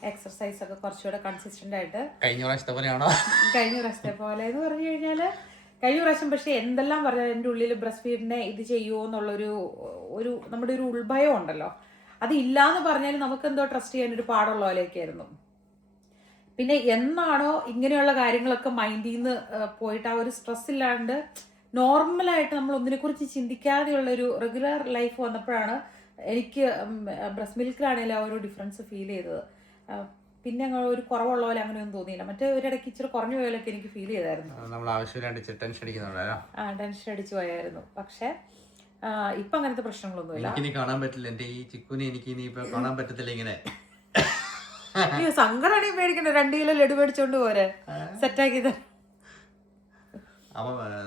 എക്സർസൈസ് ഒക്കെ കുറച്ചുകൂടെ കൺസിസ്റ്റന്റ് ആയിട്ട്. കഴിഞ്ഞ പ്രാവശ്യത്തെ പോലെയാണോ? കഴിഞ്ഞ പ്രാവശ്യത്തെ പോലെ എന്ന് പറഞ്ഞു കഴിഞ്ഞാല് കഴിഞ്ഞ പ്രാവശ്യം പക്ഷെ എന്തെല്ലാം പറഞ്ഞാൽ എൻ്റെ ഉള്ളിൽ ബ്രസ്റ്റ് ഫീഡിനെ ഇത് ചെയ്യുമോ എന്നുള്ളൊരു നമ്മുടെ ഒരു ഉൾഭയം ഉണ്ടല്ലോ. അത് ഇല്ലാന്ന് പറഞ്ഞാൽ നമുക്ക് എന്തോ ട്രസ്റ്റ് ചെയ്യാൻ ഒരു പാടുള്ള പോലെയൊക്കെയായിരുന്നു. പിന്നെ എന്നാണോ ഇങ്ങനെയുള്ള കാര്യങ്ങളൊക്കെ മൈൻഡിൽ നിന്ന് പോയിട്ട് ആ ഒരു സ്ട്രെസ് ഇല്ലാണ്ട് നോർമലായിട്ട് നമ്മൾ ഒന്നിനെക്കുറിച്ച് ചിന്തിക്കാതെയുള്ളൊരു റെഗുലർ ലൈഫ് വന്നപ്പോഴാണ് എനിക്ക് ബ്രസ്റ്റ് മിൽക്കിലാണെങ്കിലും ആ ഒരു ഡിഫറൻസ് ഫീൽ ചെയ്തത്. പിന്നെ ഒരു കുറവുള്ള പോലെ അങ്ങനെയൊന്നും തോന്നിയില്ല. മറ്റേ ഒരിടയ്ക്ക് ഇച്ചിരി കുറഞ്ഞു പോയാലൊക്കെ എനിക്ക് ഫീൽ ചെയ്തായിരുന്നു. ടെൻഷൻ അടിച്ചു പോയായിരുന്നു. പക്ഷെ ഇപ്പൊ അങ്ങനത്തെ പ്രശ്നങ്ങളൊന്നുമില്ല. കാണാൻ പറ്റില്ല എന്റെ ഈ ചിക്കുനെ എനിക്ക് ഇനിയിപ്പോ കാണാൻ പറ്റത്തില്ല. ഇങ്ങനെ സങ്കടമാണ് മേടിക്കണ്ട. 2 കിലോ ലഡു മേടിച്ചോണ്ട് പോരെ സെറ്റാക്കി തരാം.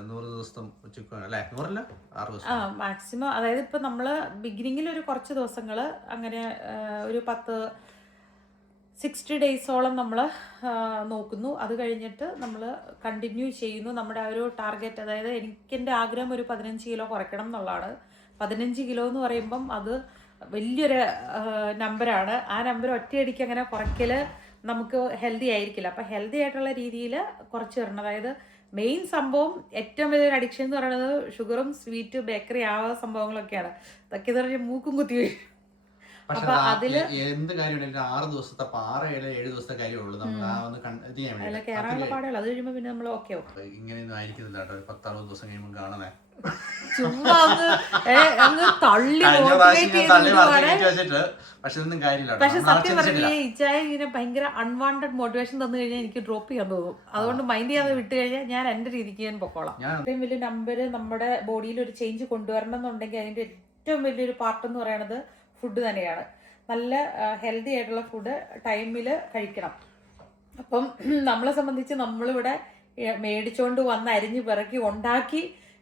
100 ദിവസം അല്ലേ? 100 6 ദിവസം മാക്സിമം. അതായത് ഇപ്പൊ നമ്മള് ബിഗിനിങ്ങിൽ ഒരു കുറച്ച് ദിവസങ്ങള് അങ്ങനെ ഒരു 60 ഡേയ്സോളം നമ്മൾ നോക്കുന്നു. അത് കഴിഞ്ഞിട്ട് നമ്മൾ കണ്ടിന്യൂ ചെയ്യുന്നു നമ്മുടെ ആ ഒരു ടാർഗറ്റ്. അതായത് എൻ്റെ ആഗ്രഹം ഒരു 15 കിലോ കുറയ്ക്കണം എന്നുള്ളതാണ്. 15 കിലോ എന്ന് പറയുമ്പം അത് വലിയൊരു നമ്പറാണ്. ആ നമ്പർ ഒറ്റയടിക്ക് അങ്ങനെ കുറയ്ക്കൽ നമുക്ക് ഹെൽത്തി ആയിരിക്കില്ല. അപ്പം ഹെൽത്തി ആയിട്ടുള്ള രീതിയിൽ കുറച്ച് വരണം. അതായത് മെയിൻ സംഭവം ഏറ്റവും വലിയൊരു അഡിക്ഷൻ എന്ന് പറയുന്നത് ഷുഗറും സ്വീറ്റ് ബേക്കറി ആ സംഭവങ്ങളൊക്കെയാണ്. അതൊക്കെ എന്ന് പറഞ്ഞാൽ മൂക്കും കുത്തി വീഴും. പക്ഷെ എന്ത് കാര്യമുണ്ടെങ്കിലും 6 ദിവസത്തെ 6-7 ദിവസത്തെ കാര്യമുള്ളൂ. നമ്മൾ ആ ഒന്ന് ചെയ്യാൻ വേണ്ടി കേറാനുള്ള പാടുള്ളൂ. അത് കഴിയുമ്പോൾ പിന്നെ നമ്മൾ ഓക്കെ ആവും. ഇങ്ങനെയൊന്നും ആയിരിക്കുന്നില്ല കേട്ടോ. 10-60 ദിവസം കഴിയുമ്പോൾ കാണുന്നേ ചുമ്മാ തള്ളി വെച്ചിട്ട്. പക്ഷെ ഒന്നും കാര്യമില്ല. പക്ഷെ സത്യം പറഞ്ഞാൽ ഇച്ചായ ഇങ്ങനെ ഭയങ്കര അൺവാണ്ടഡ് മോട്ടിവേഷൻ തന്നു കഴിഞ്ഞാൽ എനിക്ക് ഡ്രോപ്പ് ചെയ്യാൻ തോന്നും. അതുകൊണ്ട് മൈൻഡ് ചെയ്യാതെ വിട്ട് കഴിഞ്ഞാൽ ഞാൻ എന്റെ രീതിക്ക് ഞാൻ പൊക്കോളാം. ഏറ്റവും വലിയ നമ്പർ നമ്മുടെ ബോഡിയിൽ ഒരു ചേഞ്ച് കൊണ്ടുവരണം എന്നുണ്ടെങ്കിൽ അതിന്റെ ഏറ്റവും വലിയൊരു പാർട്ട് എന്ന് പറയുന്നത് ഫുഡ് തന്നെയാണ്. നല്ല ഹെൽത്തി ആയിട്ടുള്ള ഫുഡ് ടൈമിൽ കഴിക്കണം. അപ്പം നമ്മളെ സംബന്ധിച്ച് നമ്മളിവിടെ മേടിച്ചോണ്ട് വന്ന് അരിഞ്ഞ് പിറക്കി ഉണ്ടാക്കി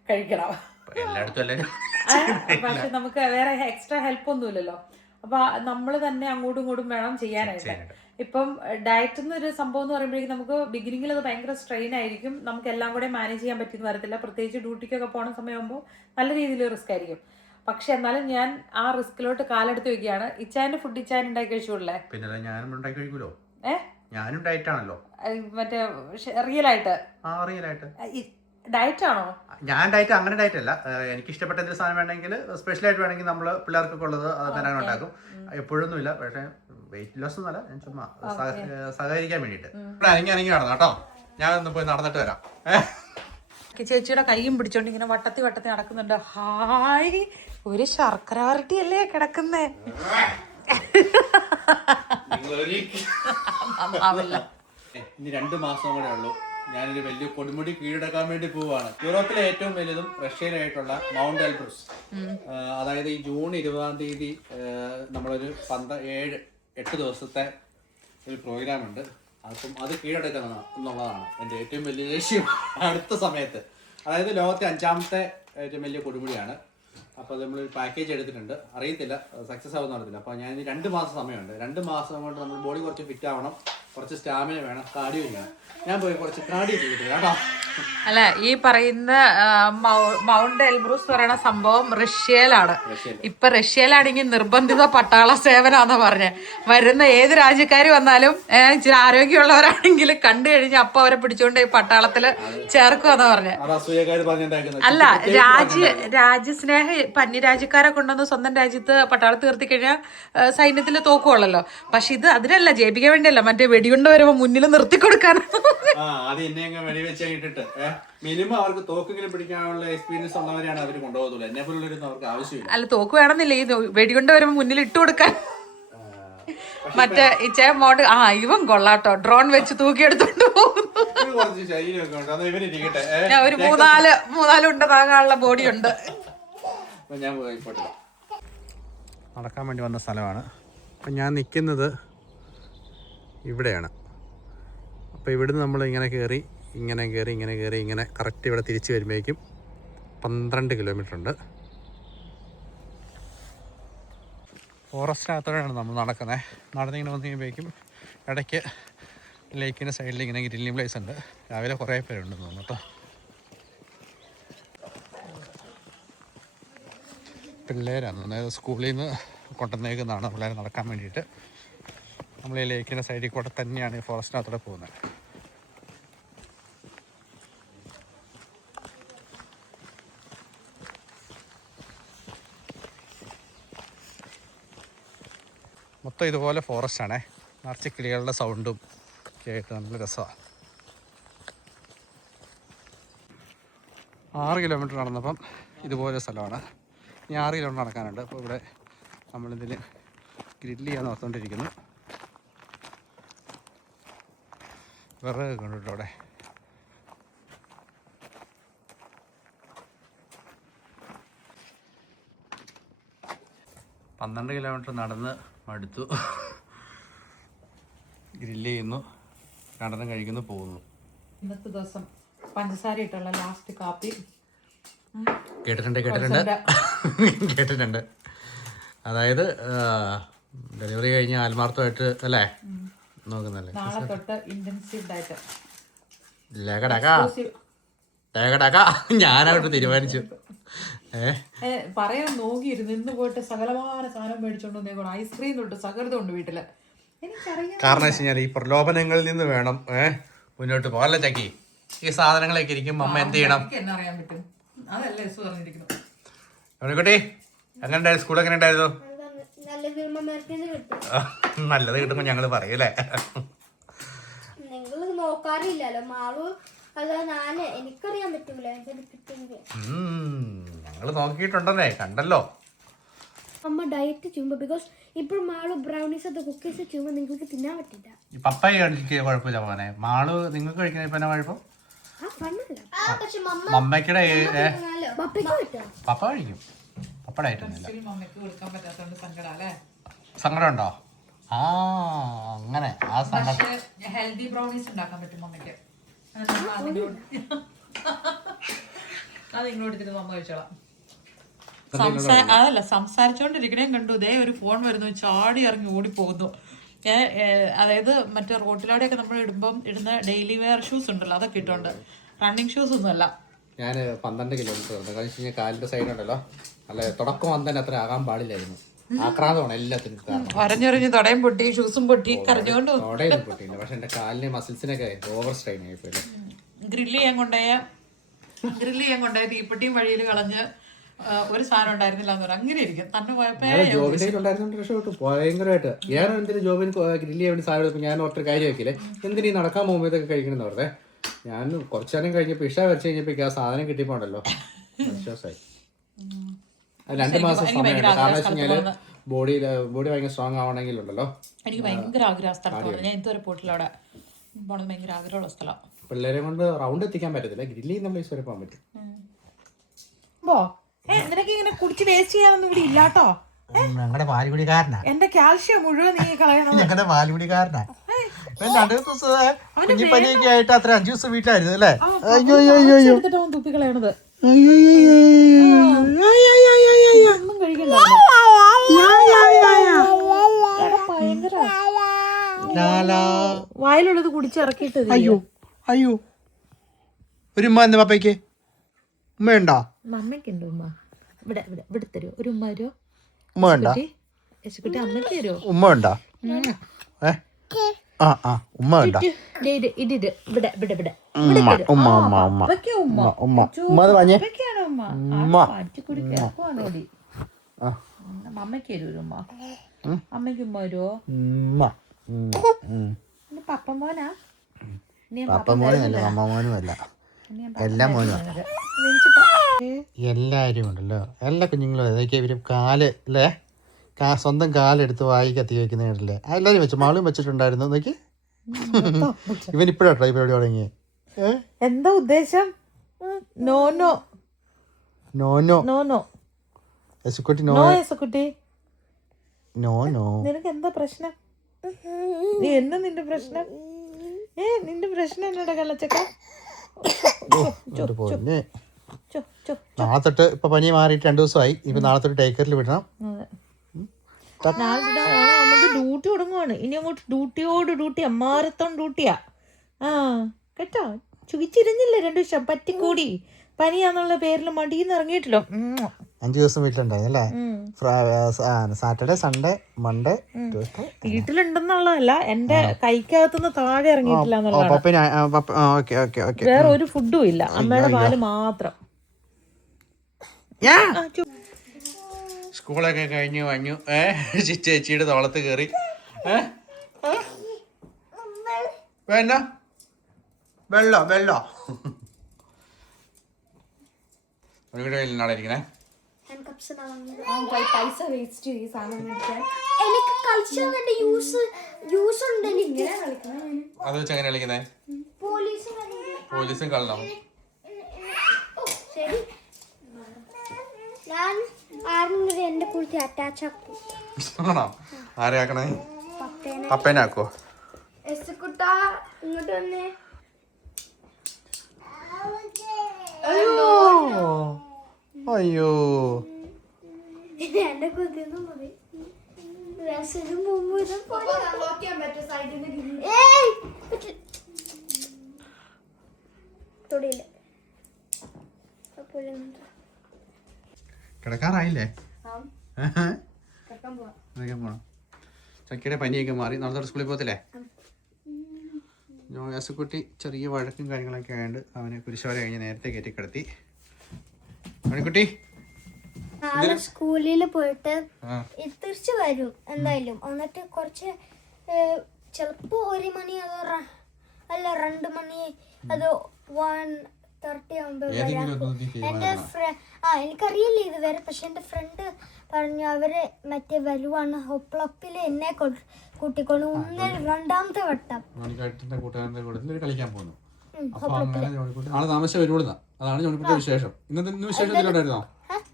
കഴിക്കണം. പക്ഷെ നമുക്ക് വേറെ എക്സ്ട്രാ ഹെൽപ്പ് ഒന്നുമില്ലല്ലോ. അപ്പൊ നമ്മൾ തന്നെ അങ്ങോട്ടും ഇങ്ങോട്ടും വേണം ചെയ്യാനായിട്ട്. ഇപ്പം ഡയറ്റ് എന്നൊരു സംഭവം എന്ന് പറയുമ്പോഴേക്കും നമുക്ക് ബിഗിനിങ്ങിൽ അത് ഭയങ്കര സ്ട്രെയിൻ ആയിരിക്കും. നമുക്ക് എല്ലാം കൂടെ മാനേജ് ചെയ്യാൻ പറ്റിയെന്ന് വരത്തില്ല. പ്രത്യേകിച്ച് ഡ്യൂട്ടിക്കൊക്കെ പോണ സമയമാകുമ്പോൾ നല്ല രീതിയിൽ റിസ്ക് ആയിരിക്കും. പക്ഷെ എന്നാലും ഞാൻ ആ റിസ്കിലോട്ട് കാലെടുത്ത് വെക്കുകയാണ്. ഇച്ചാന്റെ ഫുഡ് ഇച്ചാൻ ഉണ്ടാക്കി കഴിച്ചൂടല്ലേ? പിന്നെ ഞാനും ഉണ്ടാക്കി കഴിക്കൂലോ. ഞാനും ഡയറ്റ് ആണല്ലോ. മറ്റേ റിയലായിട്ട് ഡയറ്റ് ആണോ? ഞാൻ ഡയറ്റ് അങ്ങനെ ഡയറ്റ് അല്ല. എനിക്ക് ഇഷ്ടപ്പെട്ട എന്തെങ്കിലും സാധനം വേണമെങ്കിൽ സ്പെഷ്യൽ ആയിട്ട് വേണമെങ്കിൽ നമ്മൾ പിള്ളേർക്കൊക്കെ ഉള്ളത് അത് തന്നെ ഉണ്ടാക്കും. എപ്പോഴൊന്നും ഇല്ല. പക്ഷെ വെയിറ്റ് ലോസ് ഒന്നും അല്ല. ഞാൻ ചുമ്മാ സഹകരിക്കാൻ വേണ്ടിട്ട് അനങ്ങി നടന്നു കേട്ടോ. ഞാനൊന്ന് പോയി നടന്നിട്ട് വരാം. ചേച്ചിയുടെ കൈയും പിടിച്ചോണ്ട് ഇങ്ങനെ വട്ടത്തി നടക്കുന്നുണ്ട്. ഹായ്, ഒരു ശർക്കര വരട്ടി അല്ലേ കിടക്കുന്നേ? ഇനി 2 മാസം കൂടെ ഉള്ളൂ. ഞാനൊരു വലിയ കൊടുമുടി കീഴടക്കാൻ വേണ്ടി പോവുകയാണ്. യൂറോപ്പിലെ ഏറ്റവും വലുതും റഷ്യയിലായിട്ടുള്ള മൗണ്ട് എൽബ്രൂസ്. അതായത് ഈ ജൂൺ 20-ാം തീയതി നമ്മളൊരു 8 ദിവസത്തെ ഒരു പ്രോഗ്രാം ഉണ്ട്. അപ്പം അത് കീഴടക്കുക എന്നുള്ളതാണ് എൻ്റെ ഏറ്റവും വലിയ ലക്ഷ്യം അടുത്ത സമയത്ത്. അതായത് ലോകത്തെ 5ാമത്തെ ഏറ്റവും വലിയ കൊടുമുടിയാണ്. അപ്പോൾ അത് നമ്മളൊരു പാക്കേജ് എടുത്തിട്ടുണ്ട്. അറിയത്തില്ല സക്സസ് ആവുമെന്ന് അറിയത്തില്ല. അപ്പോൾ ഞാൻ 2 മാസം സമയമുണ്ട്. 2 മാസം കൊണ്ട് നമ്മൾ ബോഡി കുറച്ച് ഫിറ്റ് ആവണം, കുറച്ച് സ്റ്റാമിന വേണം, കാർഡിയോ ചെയ്യണം. ഞാൻ പോയി കുറച്ച് കാർഡിയോ ചെയ്തിട്ട് കേട്ടോ. അല്ല, ഈ പറയുന്ന മൗണ്ട് എൽബ്രൂസ് എന്ന് പറയുന്ന സംഭവം റഷ്യയിലാണ്. ഇപ്പൊ റഷ്യയിലാണെങ്കിൽ നിർബന്ധിത പട്ടാള സേവനാന്നാ പറഞ്ഞേ. വരുന്ന ഏത് രാജ്യക്കാർ വന്നാലും ഇച്ചിരി ആരോഗ്യമുള്ളവരാണെങ്കിൽ കണ്ടു കഴിഞ്ഞാൽ അപ്പൊ അവരെ പിടിച്ചുകൊണ്ട് ഈ പട്ടാളത്തില് ചേർക്കുമെന്നാ പറഞ്ഞേ. അല്ല, രാജ്യസ്നേഹം ഇപ്പൊ അന്യരാജ്യക്കാരെ കൊണ്ടുവന്ന് സ്വന്തം രാജ്യത്ത് പട്ടാളത്ത് നിർത്തി കഴിഞ്ഞാൽ സൈന്യത്തിൽ തോക്കുള്ളല്ലോ. പക്ഷെ ഇത് അതിനല്ല, ജയിപ്പിക്കാൻ വേണ്ടിയല്ല, മറ്റേ വെടികൊണ്ട് വരുമ്പോ മുന്നിൽ നിർത്തി കൊടുക്കാൻ. മിനിമം അവർക്ക് തോക്കെങ്കിലും പിടിക്കാനുള്ള എക്സ്പീരിയൻസ് ഉള്ളവരെയാണ് അവർ കൊണ്ടുപോകത്തുള്ളൂ. എന്നെ പോലുള്ളവർ അവർക്ക് ആവശ്യമില്ല. അല്ല, തോക്ക് വേണമെന്നില്ല, ഈ വെടികൊണ്ട് വരുമ്പോ മുന്നിൽ ഇട്ട് കൊടുക്കാൻ. മറ്റേ ഇച്ചേ മോണ്ട് ഇവൻ കൊള്ളാട്ടോ, ഡ്രോൺ വെച്ച് തൂക്കിയെടുത്തോണ്ട് പോകുന്നു. ഒരു 3-4 ഉണ്ട താങ്ങാനുള്ള ബോഡി ഉണ്ട്. ഞാൻ നടക്കാൻ വേണ്ടി വന്ന സ്ഥലമാണ്. അപ്പം ഞാൻ നിൽക്കുന്നത് ഇവിടെയാണ്. അപ്പോൾ ഇവിടുന്ന് നമ്മൾ ഇങ്ങനെ കയറി ഇങ്ങനെ കറക്റ്റ് ഇവിടെ തിരിച്ച് വരുമ്പോഴേക്കും 12 കിലോമീറ്റർ ഉണ്ട്. ഫോറസ്റ്റിനകത്തോടെയാണ് നമ്മൾ നടക്കുന്നത്. നടന്നിങ്ങനെ വന്നു കഴിയുമ്പോഴേക്കും ഇടയ്ക്ക് ലേക്കിൻ്റെ സൈഡിൽ ഇങ്ങനെ ഗ്രില്ലിംഗ് പ്ലേസ് ഉണ്ട്. രാവിലെ കുറേ പേരുണ്ടെന്ന് തോന്നുന്നു കേട്ടോ. പിള്ളേരാണ്, അതായത് സ്കൂളിൽ നിന്ന് കൊണ്ടുവന്നേക്കുന്നതാണ് പിള്ളേർ നടക്കാൻ വേണ്ടിയിട്ട്. നമ്മൾ ഈ ലേക്കിൻ്റെ സൈഡിൽ കൂടെ തന്നെയാണ് ഈ ഫോറസ്റ്റിനകത്തോടെ പോകുന്നത്. മൊത്തം ഇതുപോലെ ഫോറസ്റ്റ് ആണേ. നിറച്ച് കിളികളുടെ സൗണ്ടും ഒക്കെ ആയിട്ട് നല്ല രസമാണ്. 6 കിലോമീറ്റർ നടന്നപ്പം ഇതുപോലെ സ്ഥലമാണ്. ഇനി 6 കിലോമീറ്റർ നടക്കാനുണ്ട്. അപ്പോൾ ഇവിടെ നമ്മളിതിൽ ഗ്രില്ല് ചെയ്യാൻ ഓർത്തുകൊണ്ടിരിക്കുന്നു. വിറക് കൊണ്ടിട്ടോ അവിടെ. പന്ത്രണ്ട് കിലോമീറ്റർ നടന്ന് മടുത്തു. ഗ്രില്ല് ചെയ്യുന്നു, നടനം കഴിക്കുന്നു, പോകുന്നു. ഇന്നത്തെ ദിവസം പഞ്ചസാര ഇട്ടുള്ള ലാസ്റ്റ് കാപ്പി കേട്ടിട്ടുണ്ട്. അതായത് ഡെലിവറി കഴിഞ്ഞ് ആത്മാർത്ഥമായിട്ട് അല്ലേ നോക്കുന്നല്ലേ. നാളെ തൊട്ട് ഇന്റൻസീവ് ഡയറ്റ്. ഞാനവിടെ തീരുമാനിച്ചു. പറയാൻ നോക്കിയിരുന്നു. ഇന്ന് പോയിട്ട് സകലമായ സാധനം മേടിച്ചോണ്ട് വന്നേക്കണം. ഐസ്ക്രീം തൊട്ട് സകലതുണ്ട് വീട്ടില്. എനിക്കറിയാം. കാരണം വെച്ച് കഴിഞ്ഞാൽ ഈ പ്രലോഭനങ്ങളിൽ നിന്ന് വേണം മുന്നോട്ട് പോകാം. അല്ല ചക്കി, ഈ സാധനങ്ങളൊക്കെ ഇരിക്കും അമ്മ എന്ത് ചെയ്യണം? എനിക്ക് എന്നെ അറിയാൻ പറ്റും. അതല്ലേ യേശു പറഞ്ഞിരിക്കുന്നത്. കുട്ടി എങ്ങനെ ഉണ്ടായിരുന്നു? സ്കൂൾ എങ്ങനെ ഉണ്ടായിരുന്നു? നല്ലത് കിട്ടുമ്പോ ഞങ്ങള് പറയൂലേ. നിങ്ങൾ നോക്കാറില്ലല്ലോ മാളു. അതാ ഞാന് എനിക്കറിയാൻ പറ്റൂല. ഞങ്ങള് നോക്കിയിട്ടുണ്ടല്ലേ, കണ്ടല്ലോ. അമ്മ ഡയറ്റ് ചെയ്യുമ്പോ ബിക്കോസ് ഇപ്പോൾ മാളു ബ്രൗണീസ് അത് കുക്കീസ് ചെയ്യുമ്പോൾ നിങ്ങൾക്ക് തിന്നാൻ പറ്റില്ല. പപ്പായ കഴിക്കുക കുഴപ്പമില്ല മോനെ. മാള് നിങ്ങൾക്ക് കഴിക്കുന്ന ഇപ്പൊ എന്നാ കുഴപ്പം? മമ്മയ്ക്കടെ പപ്പ കഴിക്കും. പപ്പയുടെ ആയിട്ടൊന്നുമില്ല. മമ്മയ്ക്ക് കൊടുക്കാൻ പറ്റാത്തോണ്ട് സങ്കടം അല്ലേ? സങ്കടം ഉണ്ടോ? ആ അങ്ങനെ ആ സങ്കടം. ഹെൽത്തി ബ്രൗണീസ് ഉണ്ടാക്കാൻ പറ്റും മമ്മയ്ക്ക്. അത് ഇങ്ങോട്ട് ഇതിന് മമ്മ കഴിച്ചോളാം. അതല്ല, സംസാരിച്ചോണ്ടിരിക്കണേം കണ്ടു ഇതേ ഒരു ഫോൺ വരുന്നു, ചാടി ഇറങ്ങി ഓടിപ്പോകുന്നു. അതായത് മറ്റേ റോട്ടിലൂടെയൊക്കെ നമ്മൾ ഇടുന്ന ഡെയിലി വെയർ ഷൂസ് ഉണ്ടല്ലോ, അതൊക്കെ ഇട്ടോണ്ട്. റണ്ണിങ് ഷൂസ് ഒന്നും അല്ല. ഞാൻ 12 കിലോമീറ്റർ ഉണ്ട്. കഴിഞ്ഞ കാലിന്റെ സൈഡ് ഉണ്ടല്ലോ, അല്ല തുടക്കം തന്നെ അത്ര ആകാൻ പാടില്ലായിരുന്നു. ആക്രാന്തമാണ് എല്ലാത്തിനും കാരണം. ഒരഞ്ഞൊരഞ്ഞ് തുടയും പൊട്ടി, ഷൂസും പൊട്ടി, കരഞ്ഞോണ്ട് തുടയൊന്നും പൊട്ടിയില്ല, പക്ഷെ എന്റെ കാലിലെ മസിൽസിനൊക്കെ ഓവർ സ്ട്രെയിൻ ആയിപ്പോയില്ലേ. ഗ്രില്ല് ചെയ്യാൻ കൊണ്ടുപോയ തീപ്പെട്ടിയും വഴിയിൽ കളഞ്ഞ് ഒരു സാധനം ഉണ്ടായിരുന്നില്ല എന്ന് പറയാം. അങ്ങനെ ഇരിക്കും തന്നെ പോയപ്പോ. ജോബിന്റെ ഉണ്ടായിരുന്നു രക്ഷപ്പെട്ടു ഭയങ്കരമായിട്ട്. ഞാൻ എന്തിനും ജോബിന് ഗ്രില്ല് ചെയ്യാൻ വേണ്ടി സാധനം എടുക്കും. ഞാൻ ഒറ്റ കാര്യം വെക്കില്ലേ, എന്തിനീ നടക്കാൻ പോകുമ്പോൾ ഇതൊക്കെ കഴിക്കണമെന്ന് പറഞ്ഞേ. ഞാൻ കുറച്ചു നേരം കഴിഞ്ഞപ്പോൾ ഇഷ വരച്ച് കഴിഞ്ഞപ്പോൾ ആ സാധനം കിട്ടിപ്പോണ്ടല്ലോ, വിശ്വാസമായി. 2 മാസം സമയമുണ്ട്. കാരണം വെച്ച് കഴിഞ്ഞാല് ബോഡി ഭയങ്കര സ്ട്രോങ് ആവണമെങ്കിലുണ്ടല്ലോ. എനിക്ക് ഭയങ്കര ആഗ്രഹ സ്ഥലമാണ്. ഞാൻ ഇതുവരെ പോയിട്ടില്ല. അവിടെ പോണത് ഭയങ്കര ആഗ്രഹമുള്ള സ്ഥലം. പിള്ളേരെ കൊണ്ട് റൗണ്ട് എത്തിക്കാൻ പറ്റത്തില്ല, ഗ്രില്ല് ചെയ്യുന്ന പ്ലേസ് വരെ പോകാൻ പറ്റും. നിനക്ക് ഇങ്ങനെ കുടിച്ച് വേസ്റ്റ് ചെയ്യാനൊന്നും ഇവിടെ ഇല്ലാട്ടോ. ഞങ്ങളുടെ പാലുകുടിക്കാരനാ. എന്റെ കാൽഷ്യം മുഴുവൻ നീ കളയണം. ഞങ്ങളുടെ പാലുകുടിക്കാരനാ. 2 ദിവസം പനിയൊക്കെ ആയിട്ട് അത്ര 5 ദിവസം വീട്ടിലായിരുന്നു അല്ലേ? എടുത്തിട്ട് അവൻ തുപ്പി കളയണത്. ഒന്നും കഴിക്കണ്ട. ഭയങ്കര വായിലുള്ളത് കുടിച്ചിറക്കിയിട്ട്. അയ്യോ ഒരു ഉമ്മ എന്താ പപ്പയ്ക്ക്? ഉമ്മയുണ്ടോ? അമ്മയ്ക്കുണ്ട് ഉമ്മ. ഇവിടെ ഇവിടെ തരുമോ ഒരു ഉമ്മ? തരുമോ ഉമ്മ ഉണ്ടോ? യേശുക്കുട്ടി അമ്മയ്ക്ക് തരുമോ? ഉമ്മ ഉണ്ടോ? ഉമ്മ ഉണ്ടോ? അമ്മയ്ക്ക് തരൂ ഉമ്മ. അമ്മയ്ക്ക് ഉമ്മ വരുമോ? പപ്പ മോനാ? എല്ലാം മോനും എല്ലാവരും ഉണ്ടല്ലോ. എല്ലാ കുഞ്ഞുങ്ങളും അതൊക്കെ ഇവര് കാല് അല്ലേ, സ്വന്തം കാലെടുത്ത് വായി കത്തി വയ്ക്കുന്നതല്ലേ. എല്ലാവരും വെച്ചു, മാളും വെച്ചിട്ടുണ്ടായിരുന്നു. നോക്കി ഇവനിപ്പോഴാ ട്രൈ പരിപാടി തുടങ്ങിയേ. എന്താ ഉദ്ദേശം? No no no no no no യേശുക്കുട്ടി നോ. യേശുക്കുട്ടി നോ നോ. നിനക്ക് എന്താ പ്രശ്നം? നീ എന്താ നിന്റെ പ്രശ്നം? നിന്റെ പ്രശ്നം എന്നോടാ കള്ളച്ചക്ക. നാളെ തൊട്ട് ഇപ്പൊ പനി മാറിയിട്ട് 2 ദിവസമായി. ഇപ്പൊ നാളെ തൊട്ട് ടേക്കറിൽ വിടണം. നമുക്ക് ഡ്യൂട്ടി തുടങ്ങുവാണ്. ഇനി അങ്ങോട്ട് ഡ്യൂട്ടി അമ്മാരത്തോൺ ഡ്യൂട്ടിയാ. കേട്ടോ, ചുകിച്ചിരുന്നില്ല 2 ദിവസം. പറ്റിക്കൂടി പനിയാന്നുള്ള പേരിൽ മടിയിൽ ഇറങ്ങിയിട്ടില്ലോ. 5 ദിവസം വീട്ടിലുണ്ടായിരുന്നല്ലേ? സാറ്റർഡേ സൺഡേ മൺഡേ വീട്ടിലുണ്ടെന്നുള്ളതല്ല, എന്റെ കൈക്കകത്തുനിന്ന് താഴെ ഇറങ്ങിയിട്ടില്ല എന്നുള്ളതാണ്. വേറെ ഒരു ഫുഡും ഇല്ല, അമ്മയുടെ പാല് മാത്രം. സ്കൂളൊക്കെ കഴിഞ്ഞു വന്നു. ചേച്ചിയുടെ തോളത്ത് കയറി. വെള്ളോ നാളെ ഇരിക്കണേ. പൈസ വേസ്റ്റ് ചെയ്യും സാധനം മേടിക്കാൻ. എനിക്ക് കളിച്ചതിന്റെ യൂസ് ഉണ്ട്. എനിക്ക് അത് വെച്ച് എങ്ങനെ കളിക്കുന്നേ? പോലീസും കള്ളണം. ശരി, ഞാൻ ആരെങ്കിലും എന്റെ കൂട്ടത്തിൽ അറ്റാച്ച് ആക്കും. ആണോ? ആരെ ആക്കണേ? പപ്പേനെ ആക്കോ? യേശുക്കുട്ടാ ഇങ്ങോട്ട് വന്നേ. അയ്യോ എന്റെ കുത്തിയൊന്നും മതി. കിടക്കാറായില്ലേ? ചക്കിയുടെ പനിയൊക്കെ മാറി നാളെ തൊട്ട് സ്കൂളിൽ പോകത്തില്ലേ? യാസുക്കുട്ടി ചെറിയ വഴക്കും കാര്യങ്ങളൊക്കെ ആയതുകൊണ്ട് അവനെ കുരിശോര കഴിഞ്ഞ് നേരത്തെ കയറ്റി കിടത്തി. മണിക്കുട്ടി നാളെ സ്കൂളിൽ പോയിട്ട് തിരിച്ചു വരും എന്തായാലും. എന്നിട്ട് കുറച്ച് ചിലപ്പോ 1 മണി അതോ അല്ല 2 മണി അതോ 1:30 ആകുമ്പോ എന്റെ എനിക്കറിയില്ല ഇതുവരെ. പക്ഷെ എന്റെ ഫ്രണ്ട് പറഞ്ഞു അവര് മറ്റേ വരുവാണ് ഹോപ്ലപ്പില് എന്നെ കൂട്ടിക്കൊണ്ട് 2ാമത്തെ വട്ടം കൂട്ടുകാരന്റെ കൂടെ കളിക്കാൻ പോകുന്നു. അപ്പൊ അങ്ങനെ ജോണിക്കുട്ടി നാളെ താമസിച്ച് വരുവോളുന്ന. അതാണ് ജോണിക്കുട്ടിയുടെ വിശേഷം. ഇന്ന് വിശേഷം എന്തെങ്കിലുണ്ടായിരുന്നോ?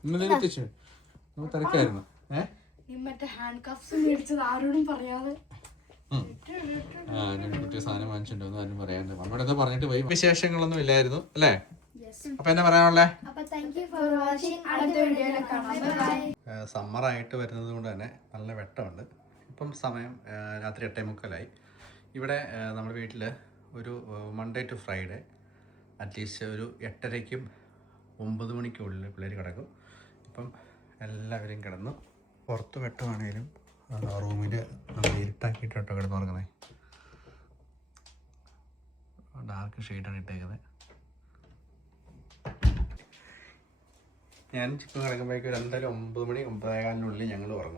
ഇന്നലെ എത്തിച്ചു നമുക്ക് തിരക്കായിരുന്നു. മറ്റേ ഹാൻഡ് കഫ്സ് മേടിച്ചത് ആരോടും പറയാതെ ജോണിക്കുട്ടി സാധനം വാങ്ങിച്ചിട്ടുണ്ടോ ആരും പറയാണ്ട്. അമ്മയുടെ എന്താ പറഞ്ഞിട്ട് പോയി. വിശേഷങ്ങളൊന്നും ഇല്ലായിരുന്നു അല്ലേ? അപ്പൊ എന്താ പറയാനുള്ളേ? സമ്മറായിട്ട് വരുന്നത് കൊണ്ട് തന്നെ നല്ല വെട്ടമുണ്ട്. ഇപ്പം സമയം രാത്രി 8:45. ഇവിടെ നമ്മുടെ വീട്ടിൽ ഒരു മൺഡേ ടു ഫ്രൈഡേ അറ്റ്ലീസ്റ്റ് ഒരു 8:30ക്കും 9 മണിക്കുള്ളിൽ പിള്ളേർ കിടക്കും. ഇപ്പം എല്ലാവരും കിടന്നു. പുറത്ത് വെട്ടമാണെങ്കിലും റൂമിൽ നമ്മൾ ഇരുട്ടാക്കിയിട്ടോ കിടന്ന് ഉറങ്ങുന്നത്. ഡാർക്ക് ഷെയ്ഡാണ് ഇട്ടേക്കുന്നത്. ഞാൻ ചിപ്പ് കിടക്കുമ്പോഴേക്കും എന്തായാലും 9 മണി 9:15 ഞങ്ങൾ ഉറങ്ങും.